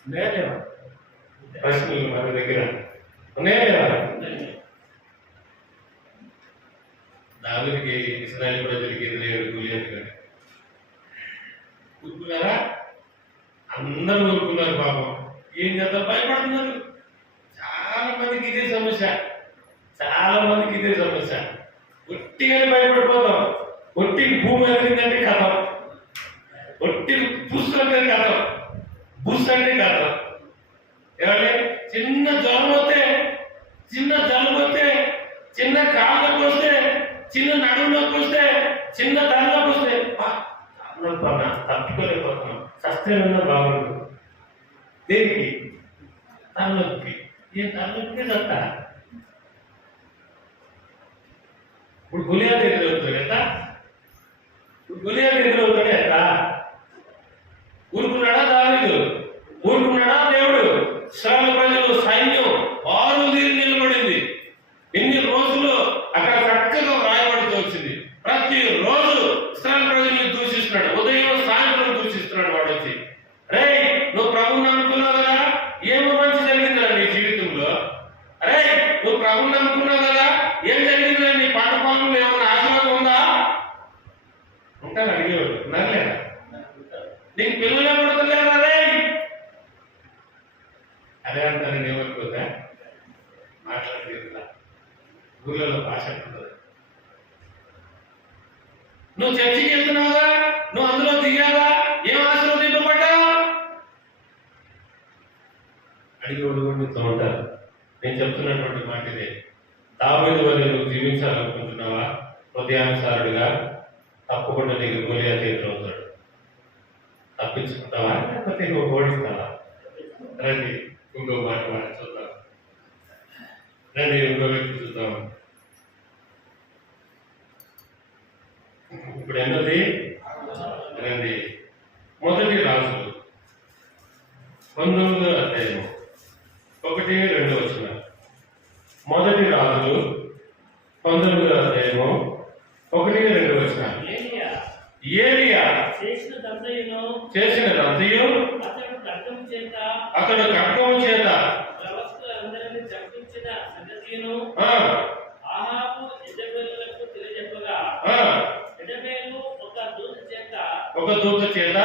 ఉన్నాయా ప్రశ్నలు మన దగ్గర? ఉన్నాయా? దావీదుకి ఇశ్రాయేలు ప్రజలకి ఎదురయ్యాడు గొలియాతు గారు. ఊరుకున్నారా? అందరూ ఊరుకున్నారు. పాపం ఏం చేద్దాం, భయపడుతున్నారు. చాలా మందికి ఇదే సమస్య, ఒట్టిగానే భయపడిపోతాం. ఒట్టి భూమి ఎదిరిందంటే కథం, ఒట్టి బుస్ అంటే కథం, బుస్ అంటే కథం. ఏమంటే చిన్న జ్వరం వస్తే, చిన్న జలుబు వస్తే, చిన్న కాలు నొప్పి వస్తే, చిన్న నడుము నొప్పి వస్తే, చిన్న తలనొప్పి వస్తే తట్టుకోలేకపోతున్నాం. సస్తేనన్నా బాగుండు. దేనికి? తలనొప్పి. ఏ తలనొప్పికే చస్తా. ఇప్పుడు గులియాత్ ఎదురవుతాడు ఎట్లా? ఇప్పుడు గులియాత్ ఎదురవుతాడు ఎట్లా? ఊరుకున్నాడా దావీదు? ఊరుకున్నాడా దేవుడు? ఇశ్రాయేలు ప్రజలు సైన్యం ఆరు తీరు నిలబడింది. ఎన్ని రోజులు అక్కడ చక్కగా వ్రాయబడుతూ వచ్చింది. ప్రతి రోజు ఇశ్రాయేలు ప్రజల్ని దూషిస్తున్నాడు. ఉదయం సాయంత్రం దూషిస్తున్నాడు. వాడు వచ్చి, రే నువ్వు ప్రభుని నమ్ముకున్నావు కదా, ఏమో మంచి జరిగిందిరా నీ జీవితంలో? అరే నువ్వు ప్రభుని నమ్ముకున్నావు కదా, ఏం జరిగిందిరా నీ పంట పొలంలో? ఏమన్నా ఆశీర్వాదం ఉందా? ఉంటాను అడిగేవాడు. ఉన్నారులే, నీకు పిల్లలే పడతలేదా? అదే అంటారు. ఏమనుకోదా మాట్లాడలేదు. ఊళ్ళలో భాష ఉంటుంది. నువ్వు చర్చికి వెళ్తున్నావుగా, నువ్వు అందులో దిగావా, ఏం ఆశీర్వదింపబడ్డావు? అడిగేవాడు కూడా నీతో ఉంటారు. నేను చెప్తున్నటువంటి మాట ఇదే. దావీదు వలె నువ్వు జీవించాలనుకుంటున్నావా? హృదయానుసారుడిగా తప్పకుండా నీకు గొలియాతు ఎదురవుతాడు. తప్పించుకుంటావా లేకపోతే నువ్వు ఓడిస్తావా? రండి ఇంకో మాట చూద్దాం. రండి ఇంకో వ్యక్తి చూద్దాం. ఇప్పుడు ఎన్నది? రండి మొదటి రాజులు 19వ అధ్యాయం 1-2 వచనాలు. మొదటి రాజులు 19వ అధ్యాయము 1-2 వచనాలు. ఏలియా చేసినదంతయు అతడు ఖడ్గము చేత ఒక దూత చేత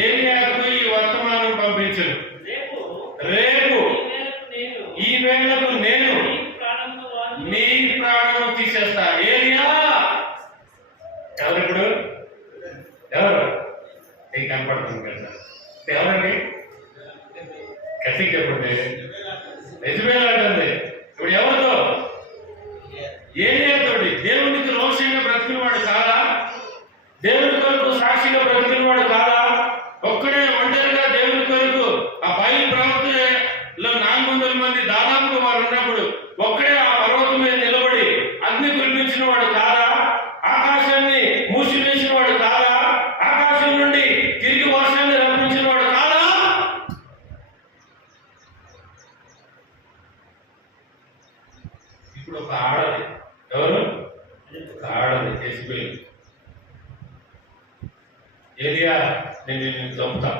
ఏలియాకు ఈ వర్తమానం పంపించను. రేపు ఈ వేళకు నేను నీ ప్రాణము తీసేస్తా. ఏలియా ఎవరిప్పుడు? ఎవరు? నీకు కనపడుతుంది కదా. ఎవరండి? గట్టిగా చెప్పండి. యెజబెల్ అంటుంది. ఇప్పుడు ఎవరితో? ఏలియాతోటి. దేవునికి రోషంగా బ్రతికిన వాడు కాదా? దేవుని కొరకు సాక్షిగా బ్రతికిన వాడు కాదా? ఒక్కడే ఒంటరిగా దేవుని కొరకు ఆ బయలు ప్రవక్తలో 400 మంది దాదాపుగా వారు ఉన్నప్పుడు ఒక్కడే ఆ పర్వతం మీద నిలబడి అగ్ని కురిపించిన వాడు కాదా? ఆకాశాన్ని మూసివేసిన వాడు కాదా? ఆకాశం నుండి తిరిగి వర్షాన్ని రప్పించిన వాడు కాదా? ఇప్పుడు ఒక ఆడది. ఎవరు? ఒక ఆడది యెజబెల్. ఏలియా నేను చంపుతా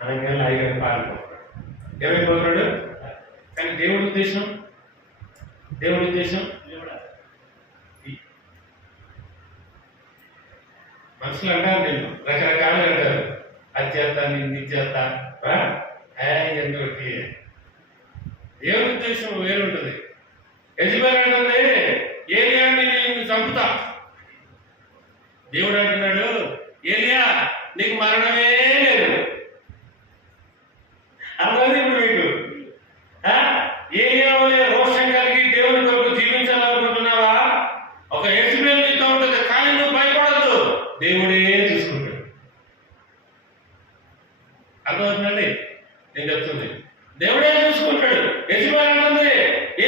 అనగానే ఆయన పారిపోతాడు. ఏమైపోతున్నాడు? కానీ దేవుడి ఉద్దేశం మనుషులు అంటారు, నేను రకరకాలుగా అంటారు. అది చేస్తా, నేను ఇది చేస్తా, ఎందుకు? దేవుడి ఉద్దేశం వేరు ఉంటుంది. యెజబెల్ అంటుంది, ఏలియాని నేను చంపుతా. దేవుడు అంటున్నాడు, ఏలియా నీకు మరణమే లేదు. అర్థమైంది ఇప్పుడు మీకు? ఏలియా వలె రోషం కలిగి దేవుని కొరకు జీవించాలనుకుంటున్నావా? ఒక యెజబెల్ నీతో ఉంటుంది, కానీ నువ్వు భయపడద్దు. దేవుడే చూసుకుంటాడు. అర్థమవుతుందండి నేను చెప్తుంది? దేవుడే చూసుకుంటాడు. యెజబెల్ అంటుంది,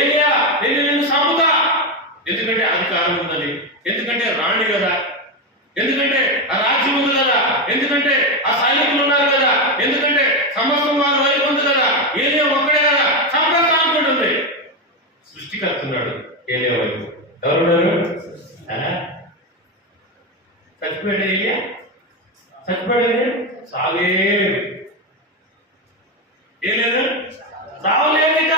ఏలియా నిన్ను చంపుతా. ఎందుకంటే అధికారం ఉందని, ఎందుకంటే రాణి కదా, ఎందుకంటే ఆ రాజ్యం ఉంది కదా, ఎందుకంటే ఆ సైనికులు ఉన్నారు కదా, ఎందుకంటే సమస్తం వారి వైపు ఉంది కదా, ఏలియా ఒక్కడే కదా, చంపేస్తా అనుకుంటుంది. సృష్టికర్తున్నాడు ఏలియా వైపు. ఎవరున్నారు? చచ్చిపోయాడు ఏలియా. చచ్చిపోయాడు. సాగే ఏం లేదు, సావలేదు. ఇక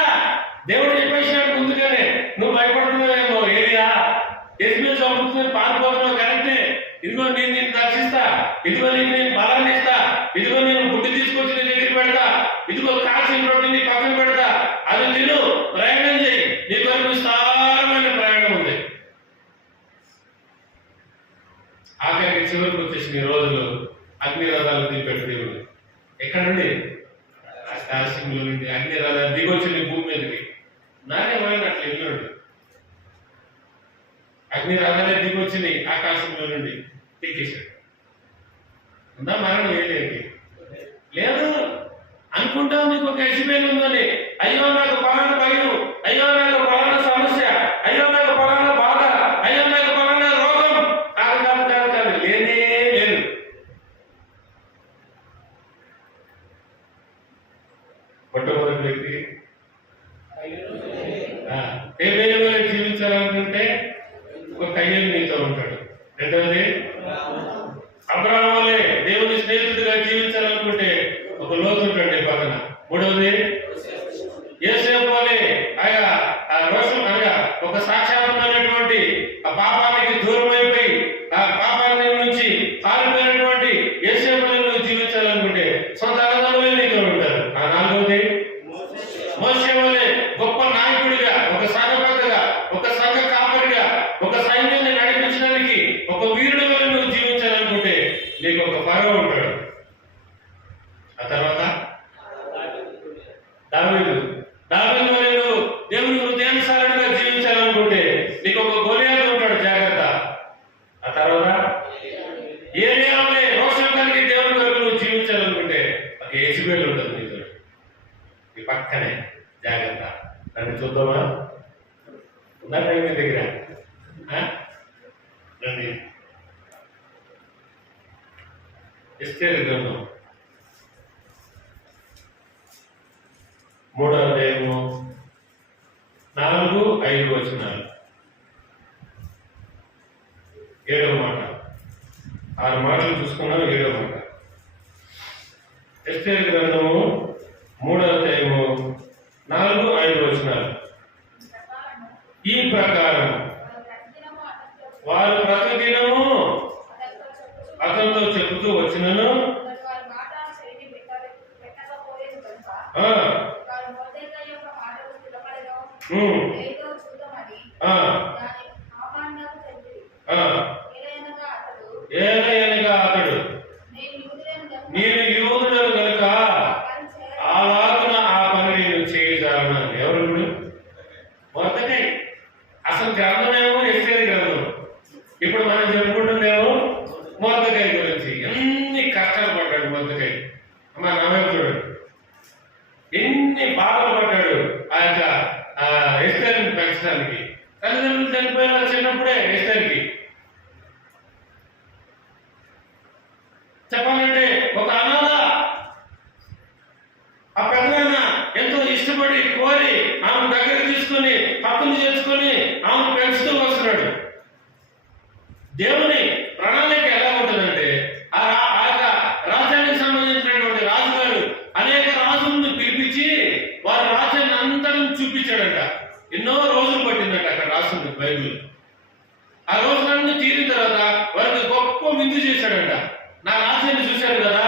దేవుడు చెప్పేసినాడు ముందుగానే, నువ్వు భయపడుతున్నావేమో ఏలియా, యెజబెల్ చంపుతుంది, పారిపోతున్నావు. కరెక్టే. ఇదిగో నేను నిన్ను రక్షిస్తా, ఇదిగో నేను బలాన్ని ఇస్తా, ఇదిగో నేను బుద్ధి తీసుకొచ్చి నీ దగ్గర పెడతా, ఇదిగో కాల్చిన రొట్టె నీ పక్కన పెడతా, అది తిను, ప్రయాణం చేయి, నీ కొరకు విస్తారమైన ప్రయాణం ఉంది. ఆఖరికి చివరికి వచ్చేసిన ఈ రోజులు అగ్ని రథాలు దిగిపెట్టి దేవుడు ఎక్కడ నుండి? ఆకాశంలో నుండి అగ్ని రథాలు దిగొచ్చింది భూమి మీదకి. నాకేమైనా అట్లా వెళ్ళాడు. అగ్ని రథాలే దిగొచ్చింది ఆకాశంలో నుండి, ఎక్కేశాడు. ఉందా మరణం? ఏలేకి లేదు. అనుకుంటావు నీకు ఒక యెజబెల్ ఉందని, అయ్యో నాకు పలానా భయం, అయ్యో నాకు పలానా మొదటి వ్యక్తి హేబేలు వలె జీవించాలనుకుంటే ఒక కయ్యేలు నీతో ఉంటాడు. రెండవది అబ్రాహాము వలె దేవుని స్నేహితుడిగా జీవించాలనుకుంటే ఒక లోతు ఉంటాడు నీ పక్కన. మూడవది యోసేపు వలె ఆయా రోషం అనగా ఒక సాక్షాత్మైనటువంటి ఆ పాపానికి దూరం అయిపోయి ఆ పాపాన్ని నుంచి పారిపోయినటువంటి యోసేపు వలె నువ్వు జీవించాలనుకుంటే సొంత అన్నదమ్ములే నీతో ఉంటారు. ఆ నాలుగవది మోషే వలె గొప్ప నాయకుడిగా, ఒక సంఘపతిగా, ఒక సంఘ కాపరిగా, ఒక సైన్యాన్ని నడిపించడానికి ఒక వీరుడి వలె నువ్వు జీవించాలనుకుంటే నీకు ఒక ఫరో ఉంటాడు. ఆ తర్వాత దావీదు వలె నువ్వు దేవుని హృదయానుసారుడిగా జీవించాలనుకుంటే నీకు ఒక గొలియాతు ఉంటాడు, జాగ్రత్త. ఆ తర్వాత ఏలియా వలె రోషం కలిగి దేవుని వరకు నువ్వు జీవించాలనుకుంటే ఒక యెజబెల్ ఉంటుంది నీతో ఈ పక్కనే, జాగ్రత్త. నన్ను చూద్దామా? ఉందా మీ దగ్గర? రండి. ఎస్తేరు గ్రంథం 3వ అధ్యాయము 4, 5 వచనాలు. 7వ మాట, 6 మాటలు చూసుకున్నాను. 7వ మాట ఎస్తేరు గ్రంథము 3వ అధ్యాయము 4, 5 వచనాలు. ఈ ప్రకారం వారు ప్రతిదినము అతనితో చెబుతూ వచ్చినను ఏలయనగా అతడు నేను యూదుడను కనుక అలాగున ఆ పని నేను చేయజాలను. ఎవరు? మొదటి అసలు గ్రంథమేమో ఎస్తేరు గ్రంథం. ఇప్పుడు మనం చెప్పుకుంటుందేమో మొర్దెకై గురించి. ఎన్ని కష్టాలు పడ్డాడు మొర్దెకై. అమ్మా నామే చూడండి, ఎన్ని బాధలు పడ్డాడు ఆ యొక్క ఎస్తేరుని పెంచడానికి. తల్లిదండ్రులు చనిపోయిన చిన్నప్పుడే ఎస్తేరుకి చెప్పాలంటే ఒక అనాథ. ఆ పెద్దనాన్న ఎంతో ఇష్టపడి కోరి ఆమె దగ్గర తీసుకుని హక్కును చేసుకుని ఆమెను పెంచుతూ వస్తున్నాడు. దేవుని ప్రణాళిక ఎలా ఉంటుందంటే ఆ యొక్క రాజ్యానికి సంబంధించినటువంటి రాజుగారు అనేక రాజులను పిలిపించి వారి రాజ్యాన్ని అంతరం చూపించాడంట. ఎన్నో రోజులు పట్టిందంట అక్కడ రాస్తుంది బైబిల్. ఆ రోజులన్నీ తీరిన తర్వాత వారికి గొప్ప విందు చేశాడంట. నా రాజ్యాన్ని చూశారు కదా,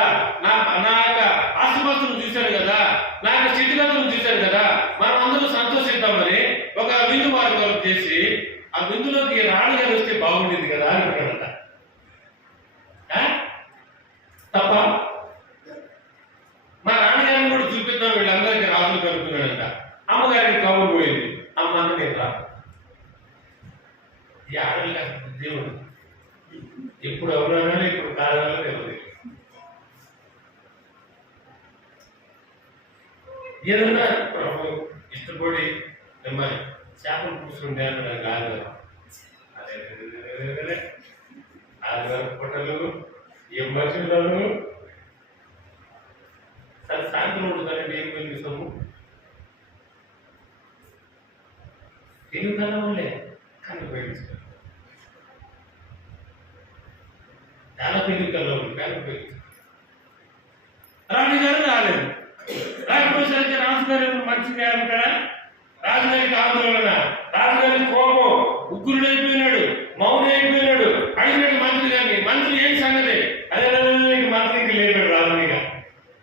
నా యొక్క ఆస్తిపాస్తులను చూశారు కదా, నా యొక్క స్థితిగతులను చూశారు కదా, మనం అందరూ సంతోషిద్దామని ఒక విందు వారి వరకు చేసి ఆ విందులోకి రాణిగారు వస్తే బాగుండేది కదా అని అంటాడంట. తప్ప మా రాణిగారిని కూడా చూపిద్దాం, వీళ్ళందరికీ రాజులు కలుపుతున్నాడంట. అమ్మగారికి కబురు పోయింది, అమ్మ నేను రా. ఈ ఆడపిల్ల దేవుడు ఎప్పుడు ఎవరైనా ఇప్పుడు కారణాలు తెలియదు. ఏదన్నా ప్రభు ఇష్టపడి మిమ్మల్ని చేపలు కూర్చుండే అన్నాడు కాదు. అదే ఆదివారం పుట్టలు ఏం మనుషులు సరే సాయంత్రం ఉంటుందంటే ఏం వెళ్ళి సొమ్ము తెలుగుదలే కానీ ఉపయోగిస్తారు. చాలా తెలివికల్లో ఉంది కానీ ఉపయోగిస్తారు. రాజుగారు రాలేదు. రాకపోయేసరికి రాజుగారు మంచిగా ఉంటాడా? రాజుగారికి ఆందోళన, రాజుగారికి కోపం, ఉగ్రుడైపోయినాడు, మౌని అయిపోయినాడు. అడిగినాడు మంత్రి గారిని, మంత్రి ఏం సంగతి? అదే మంత్రికి లేపాడు రాజునిగా.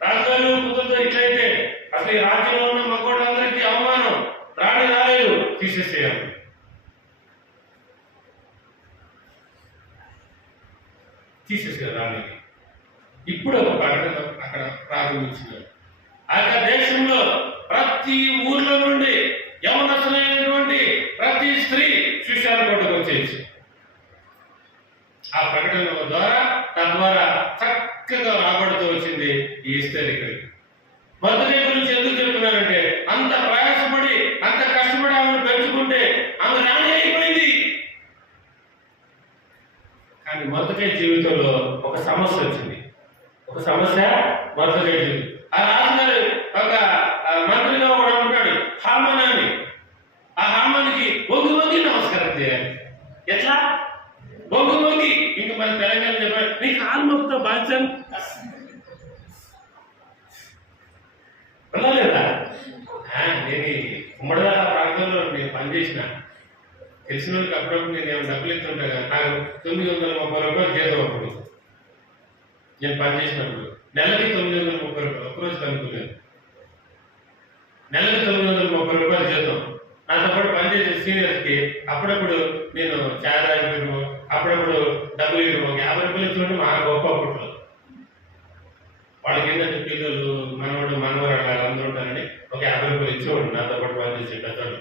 రాజుగారు కుదురుతో ఇట్లయితే అసలు ఈ రాజ్యంలో ఉన్న మగోళ్ళందరికీ అవమానం, రాణి రాలేదు, తీసేసేయాలి. తీసేసారు రాణికి. ఇప్పుడు ఒక ప్రకటన అక్కడ ప్రారంభించినారు. ఆ దేశంలో ప్రతి ఊర్లో నుండి యవనస్తులైనటువంటి ప్రతి స్త్రీ శిష్యాల కొట్టుకు వచ్చేసి ఆ ప్రకటన ద్వారా తద్వారా చక్కగా రాబడుతూ వచ్చింది ఈ ఎస్తేరు. ఇక్కడికి మొదటి గురించి ఎందుకు చెప్తున్నానంటే అంత ప్రయాసపడి అంత కష్టపడి ఆమెను పెంచుకుంటే ఆమె రాణి అయిపోయింది. కానీ మొదటి జీవితంలో ఒక సమస్య వచ్చింది. ఒక సమస్య మొదటి ఆ రాజుగారు ఒక మంత్రి బాధ్యం వెళ్ళలేదా? నేను ఉమ్మడిదాల ప్రాంతంలో నేను పనిచేసిన తెలిసిన వాళ్ళకి అప్పుడప్పుడు నేను ఏమైనా డబ్బులు ఇస్తుంటా కదా. నాకు 930 రూపాయలు జీతం అప్పుడు నేను పనిచేసినప్పుడు. నెలకి 930 రూపాయలు, ఒక్కరోజు కనుక్కోలేదు. నెలకి 930 రూపాయలు జీతం. నాతో పాటు పనిచేసే సీనియర్స్కి అప్పుడప్పుడు నేను ఛాయ్ తాగిపోయాను, అప్పుడప్పుడు డబ్బులు ఇవ్వడం, 50 రూపాయలు ఇచ్చుకుంటే మా గొప్ప అప్పట్లో. వాళ్ళకి ఏంటంటే పిల్లలు మనవరాలు అందరూ ఉంటారని ఒక 50 రూపాయలు ఇచ్చేవాడు నాతో పాటు పనిచేసే పెద్దలు.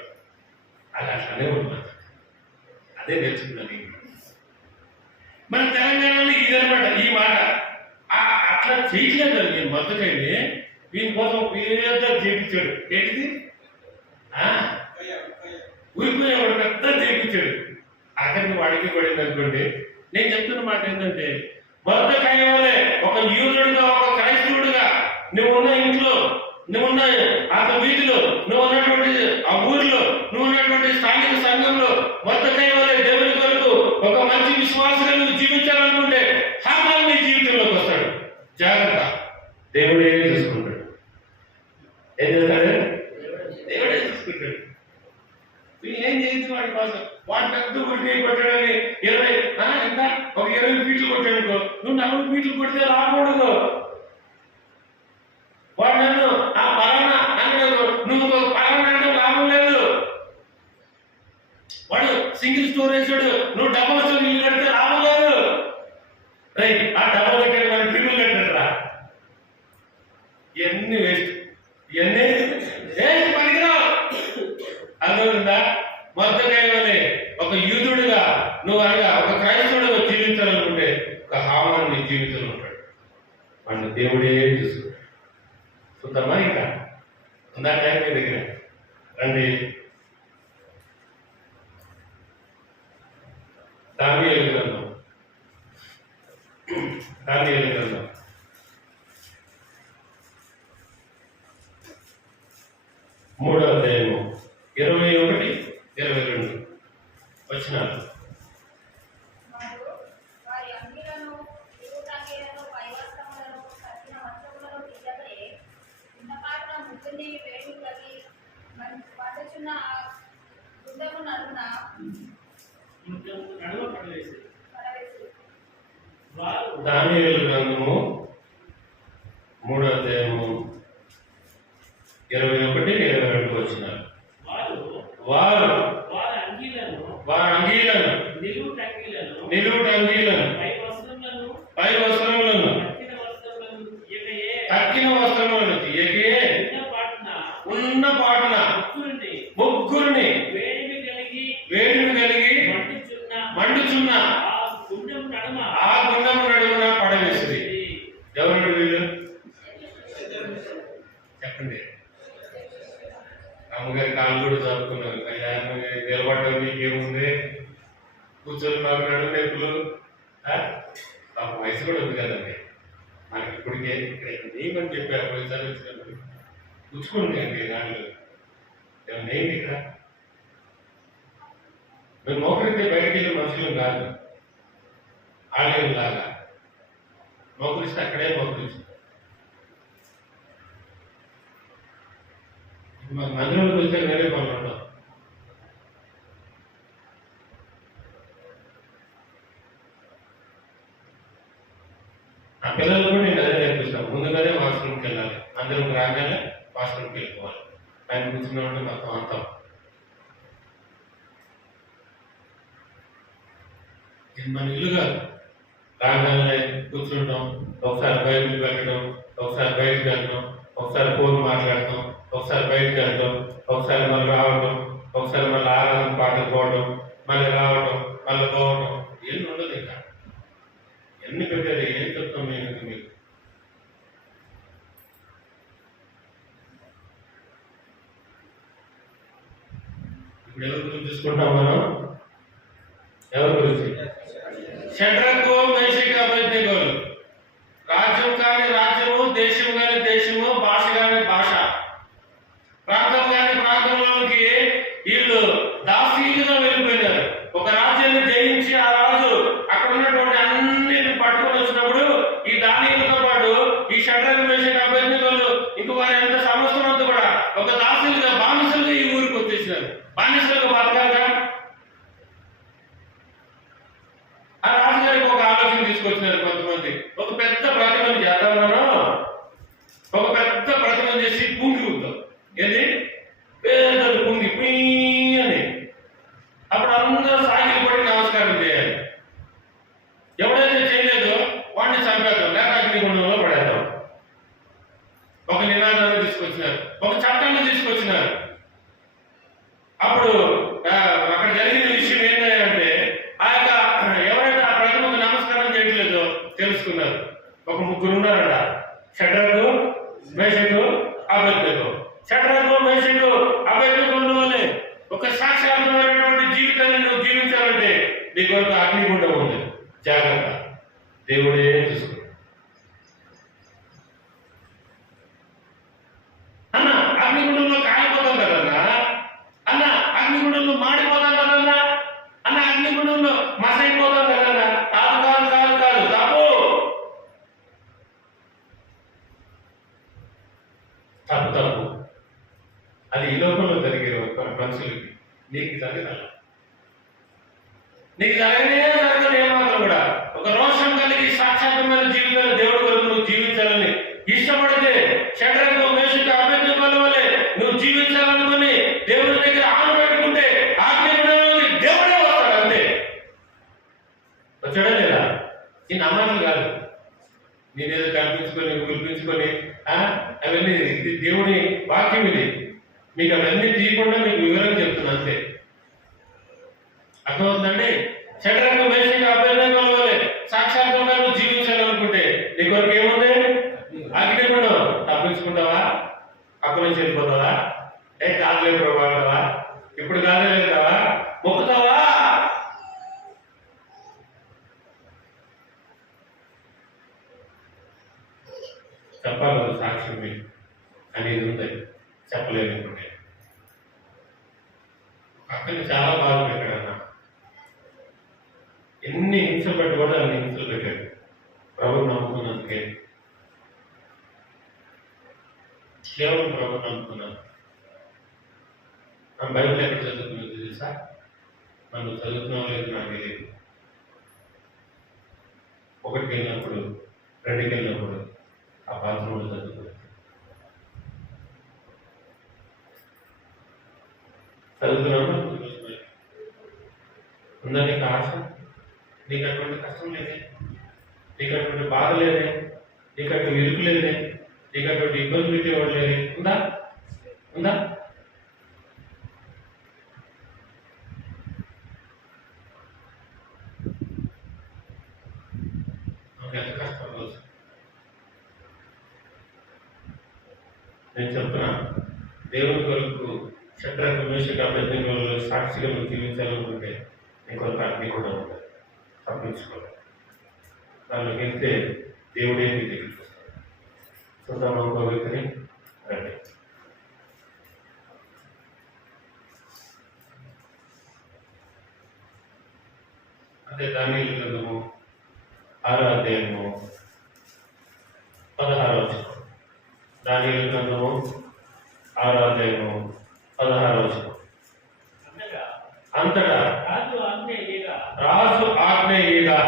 అట్లానే ఉంటున్నారు. అదే నేర్చుకున్నాను. మన తెలంగాణలో ఇదనమాట ఈ మాట. అట్లా చేయట్లేదు నేను మొత్తకైతే దీనికోసం పేద చేపించాడు. ఏంటిది ఊరిపోయేవాడు పెద్ద చేపించాడు. అక్కడికి వాడికి పడింది అనుకోండి. నేను చెప్తున్న మాట ఏంటంటే మొత్తకాయ వలె ఒక యూదుడుగా, ఒక క్రైస్తవుడుగా నువ్వు ఉన్న ఇంట్లో, నువ్వు ఉన్న ఆ వీధిలో, నువ్వు ఉన్నటువంటి ఆ ఊరిలో, నువ్వు ఉన్నటువంటి స్థానిక సంఘంలో మొత్తకాయ వలె దేవుని కొరకు ఒక మంచి విశ్వాసంగా నువ్వు జీవించాలనుకుంటే హామాన్ నీ జీవితంలోకి వస్తాడు. జాగ్రత్త, దేవుడే చూసుకుంటాడు. ఏం చేస్తాడు? దేవుడే చూసుకుంటాడు. ఏం చేయొచ్చు వాడి కోసం. వాడి పెద్ద కొట్టాడని 20 ఇంకా ఒక 20 ఫీట్లు కొట్టాడుకో, నువ్వు 40 ఫీట్లు కొడితే రాకూడదు. వాడు నన్ను ఆ పలానా అన్నాడు, నువ్వు పలానా అంటే లాభం లేదు. వాడు సింగిల్ స్టోర్ వేసాడు, నువ్వు డబుల్ స్టోర్ ఇల్లు కడితే లాభం లేదు. రైట్, ఆ డబుల్ కట్టాడు, మనం ట్రిపుల్ కట్టాడురా. ఇవన్నీ వేస్ట్, ఇవన్నీ వేస్ట్ పనికిరావు. అర్థమైందా? మొత్తకాయ వలె ఒక యూదుడుగా నువ్వు అనగా ఒక క్రైస్తవుడుగా జీవించాలనుకుంటే ఒక హామాన్ నీ జీవితంలో ఉంటాడు. వాడిని దేవుడే చూసుకుంటాడు. చూద్దామా? ఇంకా ఉందా టైం మీ దగ్గర? రండి. దానియేలు గ్రంథం 3వ అధ్యాయము 21, 22 వచనాలు. దానియేలు గ్రంథము 3వ అధ్యాయము 21, 22 వచనాలు. వారు అంగీలను, నిలువుట అంగీలను, పై వస్త్రములను, తక్కిన వస్త్రములను తీయకే ఉన్న పాటున ముగ్గురిని వేడిమి కలిగి మండుచున్న ఆ గుండము నడుమున పడవేసింది. ఎవరు వీళ్ళు? చెప్పండి. అమ్మగారి కాళ్ళు కూడా చదువుకున్నారు. నిలబడడం నీకేముంది, కూర్చొని మాకు నడుము నొప్పులు. మాకు వయసు కూడా ఉంది కదండి. నాకు ఇప్పటికే ఇక్కడ నేమని చెప్పారు పోయిసారి వచ్చినప్పుడు కూర్చుకోండి అండి. నాళ్ళు ఏమన్నా ఏంటి ఇక్కడ? మేము మోకరితే బయటకు వెళ్ళే మనుషులు కాదు. ఆలయం లాగా మోకరిస్తే అక్కడే మోకరిస్తాం. మాకు మందిరంలో చూస్తే వేరే పనులు ఉండవు. ఆ పిల్లలు కూడా నేను అదే నేర్పిస్తాను. ముందుగానే వాష్రూమ్కి వెళ్ళాలి, అందరం రాగానే వాష్రూమ్కి వెళ్ళిపోవాలి. ఆయన కూర్చున్నప్పుడు మొత్తం అంతాం. ఇది మన ఇల్లు కాదు. రాగానే కూర్చుంటాం, ఒకసారి బైబిల్ పెట్టడం, ఒకసారి బయటకు వెళ్ళడం, ఒకసారి ఫోన్ మాట్లాడటం, ఒకసారి బయటకు వెళ్ళడం, ఒకసారి మళ్ళీ రావడం, ఒకసారి మళ్ళీ ఆరాధన పాటలు పోవడం, మళ్ళీ రావడం, మళ్ళీ పోవడం. ఏం ఉండదు. ఇంకా ఎన్ని పెట్టారు? ఏం చెప్తాం మేము మీకు? ఇప్పుడు ఎవరి గురించి చూసుకుంటాం మనం? ఎవరి గురించి? షడ్రకు, మేషకు, అబేద్నెగోలు. రాజ్యం కాని రాజ్యము, దేశం కాని దేశము, భాష కాని భాష, ప్రాంతం కాని ప్రాంతంలోనికి వీళ్ళు దాసీలుగా వెళ్ళిపోయినారు. ఒక రాజ్యాన్ని జయించి ఆ రాజు అక్కడ ఉన్నటువంటి అన్నిటిని పట్టుకొని వచ్చినప్పుడు ఈ తీసుకొచ్చినది. బానిసలకు బతకాలిగా ఆ రాజుగారికి ఒక ఆలోచన తీసుకొచ్చినారు కొంతమంది. ఒక పెద్ద ప్రతిమను చేద్దామనో, ఒక పెద్ద ప్రతిమను చేసి కుంగి ఉంటాం. ఏంది పేదలు కుంగి అని అప్పుడు అందరూ సాగిలి పడి నమస్కారం చేయాలి. ఎవడైతే చేయలేదో వాడిని చంపేద్దాం, లేక అగ్నిగుండంలో పడేద్దాం. ఒక నినాదాన్ని తీసుకొచ్చినారు, ఒక చట్టాన్ని తీసుకొచ్చినారు. అప్పుడు అక్కడ జరిగిన విషయం ఏంటంటే ఆ యొక్క ఎవరైతే ఆ ప్రతిమకు నమస్కారం చేయట్లేదో తెలుసుకున్నారు. ఒక ముగ్గురు ఉన్నారట, షడ్రకు, మేషకు, అబేద్నెగో. షడ్రకు, మేషకు, అబేద్నెగో వల్లే ఒక సాక్షాత్మైనటువంటి జీవితాన్ని నువ్వు జీవించాలంటే నీ కొరకు అగ్నిగుండం ఉంది, జాగ్రత్త, దేవుడే చూసుకున్నాడు. అన్న అగ్నిగుండంలో కాలిపోతాం కదన్నా, అన్న అగ్నిగుండంలో మాడిపోతాం కదన్నా, అన్న అగ్నిగుండంలో మసైపోతాం కదన్నా. కాదు కాదు కాదు కాదు, తప్పు తప్పు తప్పు. అది ఈ లోకంలో జరిగే మనుషులకి, నీకు జరగదు. నీకు జరగనే జరగదు ఏమాత్రం కూడా. ఒక రోషం కలిగి సాక్షాత్మైన జీవితాన్ని దేవుడి కొరకు నువ్వు జీవించాలని ఇష్టపడితే షడ్రకు, మేషకు, అబేద్నెగోల వలె నువ్వు జీవించాలనుకుని దేవుడి దగ్గర ఆను పెట్టుకుంటే ఆజ్ఞానంలోకి దేవుడే వస్తాడు. అంతే, వచ్చాడా లేదా? ఈ నమ్మకం కాదు, నేనేదో కల్పించుకొని గుర్పించుకొని అవన్నీ. ఇది దేవుని వాక్యం, ఇది మీకు అవన్నీ తీయకుండా మీకు వివరం చెప్తున్నా అంతే. అర్థమవుతుందండి? షడ్రకు, మేషకు, అబేద్నెగోల వలె సాక్షాత్తుగా నువ్వు జీవించాలనుకుంటే నీ కొరకు ఏముంది? అగ్నిగుండం. తప్పించుకుంటావా? అక్కడి నుంచి వెళ్ళిపోతావా? కాదులే ప్రభు అంటావా? ఇప్పుడు కాదే వెళ్తావా? మొక్కుతావా? చెప్పాలి సాక్ష్యం మీకు అనేది ఉంటాయి, చెప్పలేనుకుంటే. అక్కడికి చాలా బాగా పెట్టాడన్న. ఎన్ని హింసలు పెట్టి కూడా అన్ని హింసలు పెట్టాడు ప్రభు నమ్ముకున్నందుకే. కేవలం ప్రభు నమ్ముకున్నాను. మన బైబిల్ ఎక్కడ చదువుకున్నది తెలుసా? మనం చదువుతున్నాం లేదు నాకు తెలియదు. 1కి వెళ్ళినప్పుడు, 2కి వెళ్ళినప్పుడు ఆ బాత్రూంలో చదువుకున్నాను. చదువుతున్నామా? ఉందా నీకు ఆశ? నీకు అటువంటి కష్టం లేదే, నీకు అటువంటి బాధ లేదే, నీకు అటువంటి ఇరుకు లేదే, నీకు అటువంటి ఇబ్బందులు పెట్టేవాడు లేదే? ఉందా? ఉందా? ఎంత కష్టం రోజు. నేను చెప్తున్నా, దేవుని కొరకు షడ్రకు, మేషకు, అబేద్నెగోల సాక్షిగా నువ్వు జీవించాలనుకుంటే నీ కొరకు అగ్ని కూడా ఉంటుంది, తప్పించుకోవాలి. దానిలోకి వెళ్తే దేవుడే నీ దగ్గరికి వస్తాడు. చూద్దాం ఇంకో వ్యక్తిని రండి. అదే దానియేలు గ్రంథము 6వ అధ్యాయము 16వ వచనం. దానియేలు గ్రంథము 6వ అధ్యాయము 16వ వచనం. అంతటా రాజు ఆజ్ఞేయగా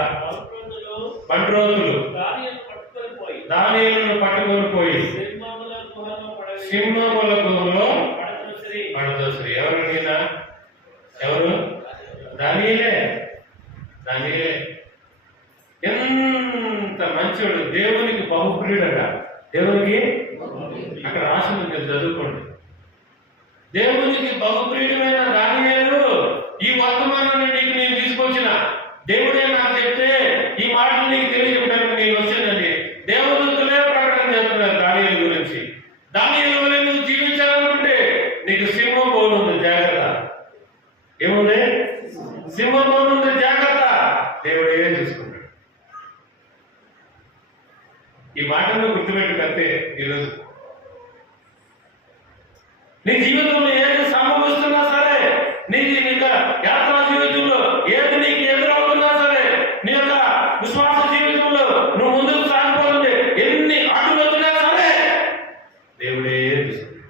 బంట్రోతులు దానియేలును పట్టుకొని పోయి సింహముల గుహలో పడదోసిరి. ఎవరు నిన్న? ఎవరు? దానియేలే. దానియేలే ఎంత మంచోడు, దేవునికి బహుప్రియుడట. దేవునికి అక్కడ రాసింది, మీరు చదువుకోండి. దేవునికి బహుప్రియుడమైన దానియేలు, ఈ వర్తమానాన్ని నీకు నేను తీసుకొచ్చిన దేవుడే నాకు చెప్తే ఈ మాటలు నీకు తెలియజెప్పడానికి నేను వచ్చానండి. దేవదూతలే ప్రకటన చేస్తున్నారు దానియేలు గురించి. దానియేలు వలె నువ్వు జీవించాలనుకుంటే నీకు సింహం బోనుంది, జాగ్రత్త. ఏముంది? సింహం బోనుంది, జాగ్రత్త. దేవుడే చూసుకుంటాడు. ఈ మాటను గుర్తుపెట్టుకంతే ఈరోజు నీ జీవితంలో ఏది సంభవిస్తున్నా సరే, నీకు యాత్రా జీవితంలో ఏది నీకు ఎదురవుతున్నా సరే, నీ యొక్క విశ్వాస జీవితంలో నువ్వు ముందుకు సాగిపోతుంటే ఎన్ని అడ్డులు వచ్చినా సరే దేవుడే చూస్తాడు.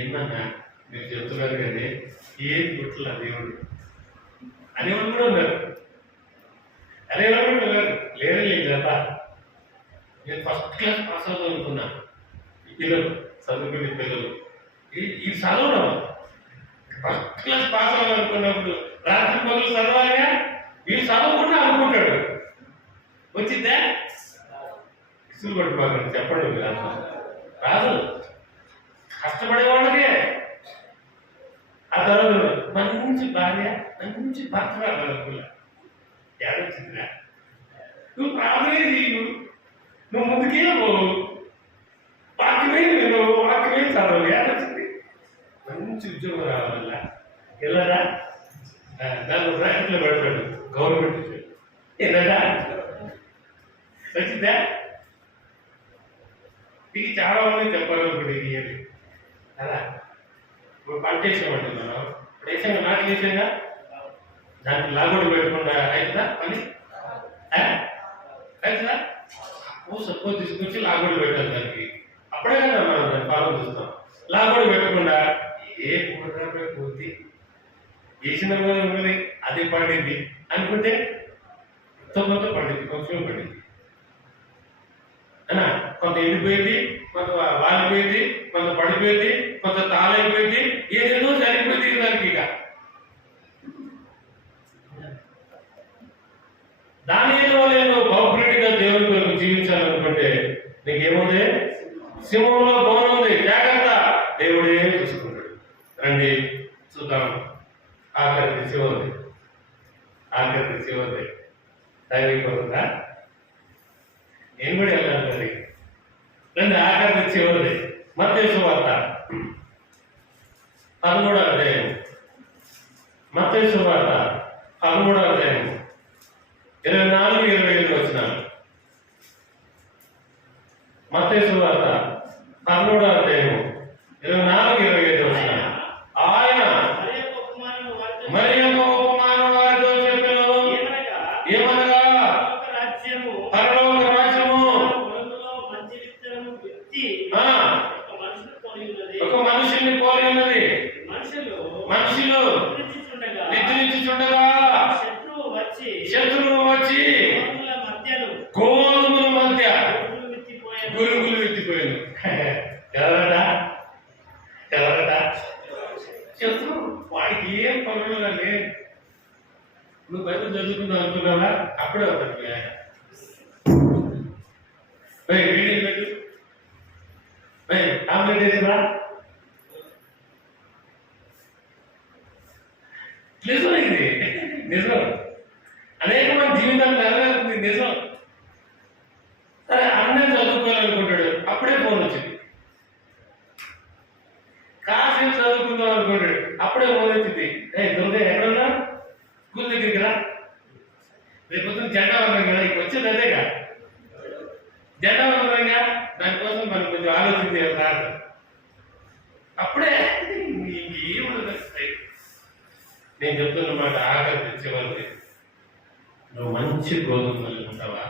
ఏమన్నా మీరు చెప్తున్నారు కానీ ఏం గుట్ల దేవుడు అనేవాళ్ళు కూడా ఉన్నారు. అనేవాళ్ళు కూడా ఉన్నారు. లేదు కదా, నేను ఫస్ట్ క్లాస్ పాస్ అవుతాం అనుకున్నా. ఈ పిల్లలు చదువుకునే పిల్లలు ఈ చదవడం ఫస్ట్ క్లాస్ పాస్ అవ్వాలనుకున్నప్పుడు రాత్రి పనులు చదవాలిగా, వీళ్ళు చదవకుండా అనుకుంటాడు. వచ్చిందా ఇసులు పట్టుకోకండి, చెప్పండి మీరు రాదు. కష్టపడే వాళ్ళకే. ఆ తర్వాత మంచి భార్య మంచి భర్త రావాలనుకున్నా. ఏడొచ్చిందిరా, నువ్వు ప్రార్థనే చేయు, నువ్వు ముందుకే పోవు, వాక్యమే చదవాలి. ఏడొచ్చింది మంచి ఉద్యోగం రావాల. వెళ్ళరా దాన్ని బ్రాకెట్లో పెడతాడు గవర్నమెంట్. వెళ్ళరా వచ్చిందా? ఇది చాలా మంది చెప్పాలనుకుంటే ఇది అలా. ఇప్పుడు పంట వేసామంటే మనం ఇప్పుడు వేసాక నాట్లు వేసాక దానికి లాగోడి పెట్టకుండా అవుతుందా పని? అవుతుందా? సపోజ్ తీసుకొచ్చి లాగోడి పెట్టాలి దానికి. అప్పుడే కదా మనం దాన్ని ఫాలో చూస్తాం. లాగోడి పెట్టకుండా ఏ కూరగాయ పోతే వేసిన ఉన్నది అది పండింది అనుకుంటే కొంత పండింది, కొంచెం పండింది అనా. కొంత ఎండిపోయింది, కొంత వాలిపోయింది, కొంత పడిపోయింది, కొంత తాళైపోయింది, ఏదేదో జరిగిపోయింది దానికి. ఇక దాని ఏదో బౌబ్రెడ్డిగా దేవుని కొరకు జీవించాలనుకుంటే నీకేముంది? సింహంలో బోనం ఉంది, జాగ్రత్త, దేవుడే చూసుకుంటాడు. రండి చూద్దాం. ఆఖరికి చివరిది దైవికంగా నేను కూడా వెళ్ళాలి. రండి ఆఖరికి చివరిది మత్తయి సువార్త 13వ అధ్యాయం. మత్తయి సువార్త 13వ అధ్యాయం 24-25 వచనాలు. మత్తయి సువార్త 13వ అధ్యాయం 24-25 వచనాలు. ఆయన మరి యొక్క ఉపమానం వారితో చెప్పెను, ఏమనగా పరలోక రాజ్యము ఒక మనుషుల్ని పోలి ఉన్నది. మనుషులు నిద్రించుచుండగా శత్రువు వచ్చి గోధుమల మధ్య గురుగులు ఎత్తిపోయాను. ఎవరట? శత్రువు. వాడికి ఏం పనులు కానీ నువ్వు బైబిల్ చదువుకుందాం అనుకున్నావా? అప్పుడే అవుతాడు రీడింగ్ పెట్టు, టాబ్లెట్ వేసినా. నిజం, ఇది నిజం. అనేక మంది జీవితాలు నెరవేరుతుంది, నిజం. సరే అన్నీ చదువుకోవాలనుకుంటాడు, అప్పుడే ఫోన్ వచ్చింది. కాసేపు చదువుకుందాం అనుకుంటాడు, అప్పుడే ఫోన్ వచ్చింది. దుర్గా ఎక్కడున్నా? స్కూల్ దగ్గరికి రా, రేపు పొద్దున్న జెండా ఉన్నాం కదా, ఇక వచ్చేది అదేగా జెండా ఉన్నాగా, దానికోసం మనం కొంచెం ఆలోచించి రాదు. అప్పుడే ఏముండదు. నేను చెప్తున్నమాట ఆఖరి తెచ్చేవాళ్ళు, నువ్వు మంచి గోధుమలు ఉంటావా?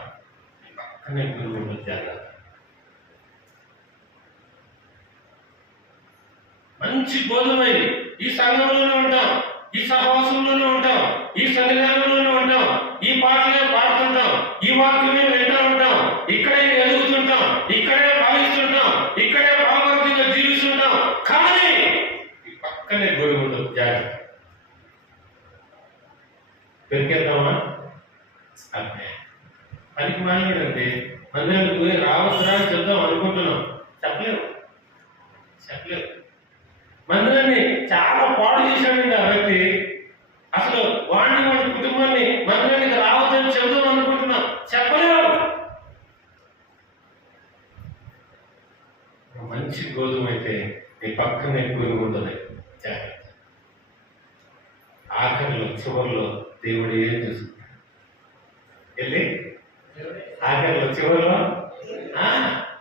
పక్కనే గురువు జాగ్రత్త. మంచి గోధుమై ఈ సంఘంలోనే ఉంటాం, ఈ సహవాసంలోనే ఉంటాం, ఈ సన్నిధానంలోనే ఉంటాం, ఈ పాటలే పాడుతుంటాం, ఈ వాక్యమే వింటూ ఉంటాం, ఇక్కడే ఎదుగుతుంటాం, ఇక్కడే భావిస్తుంటాం, ఇక్కడే పాపంగా జీవిస్తుంటాం. కానీ ఈ పక్కనే గోధుమ ఉండదు, జాగ్రత్త. పెరిగేద్దామా? అదే పనికి మానేదంటే మందిరానికి పోయి రావచ్చురా అని చెప్దాం అనుకుంటున్నాం, చెప్పలేవు. మందిరాన్ని చాలా పాడు చేశాడండి ఆ వ్యక్తి. అసలు వాడి కుటుంబాన్ని మందిరానికి రావద్దని చెప్దాం అనుకుంటున్నాం, చెప్పలేవు. మంచి గోధుమ అయితే నీ పక్కనే గురువు ఉంటుంది, జాగ్రత్త. ఆఖరిలో చివరిలో దేవుడు ఏం చూసుకుంటాడు? వెళ్ళి ఆఖరిలో చివరిలో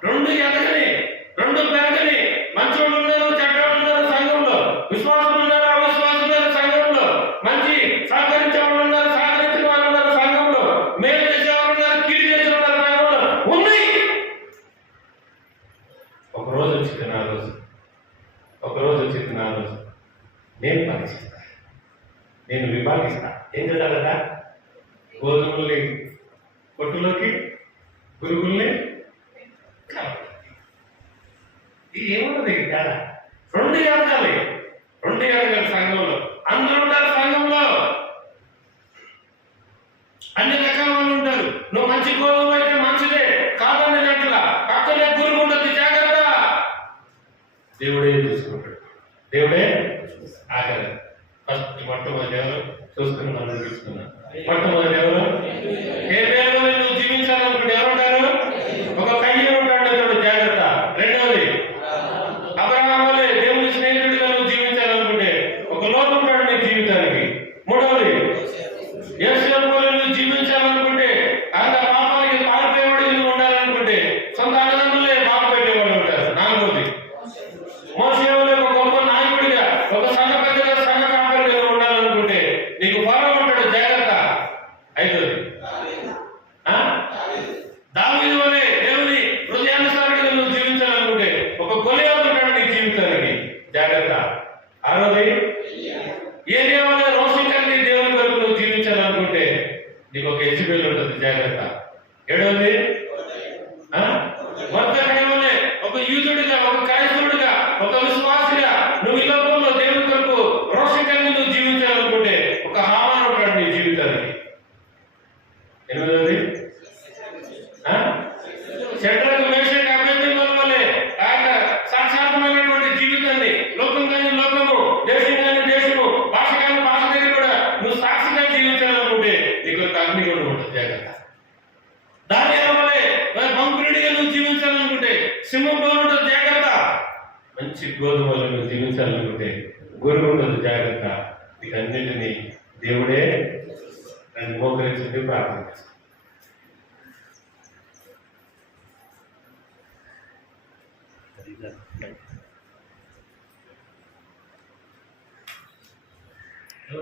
రెండు ఎదగని, రెండు పెరగని, మంచోళ్ళు ఉన్నారు, చెడ్డోళ్ళు ఉన్నారు సంఘంలో, విశ్వాసం ఉన్నారు, అవిశ్వాసం ఉన్నారు సంఘంలో, మంచి సహకరించే వాళ్ళు ఉన్నారు, సహకరించిన వాళ్ళు ఉన్నారు సంఘంలో, మేలు చేసేవాళ్ళు ఉన్నారు, కీడు చేసే వాళ్ళు సంఘంలో ఉన్నాయి. ఒక రోజు వచ్చింది, నా రోజు ఒకరోజు వచ్చింది నా రోజు, నేను పరీక్షిస్తా, నేను విభాగిస్తా. ఏం చేస్తారట? గోధుమల్ని కొట్టులోకి, పురుగుల్ని ఇది ఏమున్నది తేడా? రెండు ఎదగాలి సంఘంలో. అందరూ ఉంటారు సంఘంలో, అన్ని రకాల వాళ్ళు ఉంటారు. నువ్వు మంచి గోధుమ అయితే మంచిదే, కాదని అట్లా పక్కనే పురుగు ఉంటుంది, జాగ్రత్త. దేవుడే చూసుకుంటాడు, దేవుడే ఆఖరి. ఫస్ట్ మొట్టమొదటి ఎవరు చూసుకుని మనం చూసుకున్నాం. మొట్టమొదటి ఎవరు? ఏ దేవుడు నువ్వు జీవించాలనుకుంటే ఎవరుంటారు? ఒక కయ్య ఉంటాడు, చూడు జాగ్రత్త. రెండవది అబ్రహాములే, దేవుని స్నేహితుడిగా నువ్వు జీవించాలనుకుంటే ఒక లోటు ఉంటాడు నీ జీవితానికి. మూడవది యేసువలే నువ్వు జీవించాలనుకుంటే, అంత పాపానికి పారిపోయేవాడికి నువ్వు ఉండాలనుకుంటే సొంత అన్నదమ్ములే బాధ పెట్టేవాళ్ళు ఉంటారు. నాలుగవది మోసేవలే ఒక గొప్ప నాయకుడిగా, ఒక సంఘ పెద్దగా, సంఘ కాపరిగా నువ్వు ఉండాలనుకుంటే నీకు ఫరో ఉంటాడు, జాగ్రత్త. ఐదవది దావీదు వలె దేవుని హృదయానుసారుడిగా నువ్వు జీవించాలనుకుంటే ఒక గొలియాతు ఉంటాడు నీ జీవితానికి, జాగ్రత్త. ఆరోది ఏలియా వలె రోషం కలిగి దేవుని కొరకు నువ్వు జీవించాలనుకుంటే నీకు ఒక యెజబెల్ ఉంటుంది, జాగ్రత్త. ఏడవది వర్తకుడి వలె ఒక యూదుడిగా, ఒక క్రైస్తవుడిగా, ఒక విశ్వాసిగా నువ్వు ఈ లోకంలో దేవుని కొరకు రోషం కలిగి నువ్వు జీవించాలనుకుంటే ఒక హామాను ఉంటాడు నీ జీవితానికి. ఎనిమిదవది శడ్రకు, మేషకు, అబేద్నెగోల వలె సాక్షాత్మైనటువంటి జీవితాన్ని, లోకం కానీ లోకము, దేశం కానీ దేశము, భాష కానీ భాష దగ్గర కూడా నువ్వు సాక్షిగా జీవించాలనుకుంటే నీకు ఒక అగ్నిగుండం ఉంటుంది, జాగ్రత్త. దానియేలు వలె బంకుడిగా నువ్వు జీవించాలనుకుంటే సింహం ఉంటుంది, జాగ్రత్త. మంచి గోధుమలు నువ్వు జీవించాలనుకుంటే గురువు ఉంటుంది, జాగ్రత్త. వీటన్నిటినీ దేవుడే నన్ను మోకరించుంటే ప్రార్థన చేస్తాను.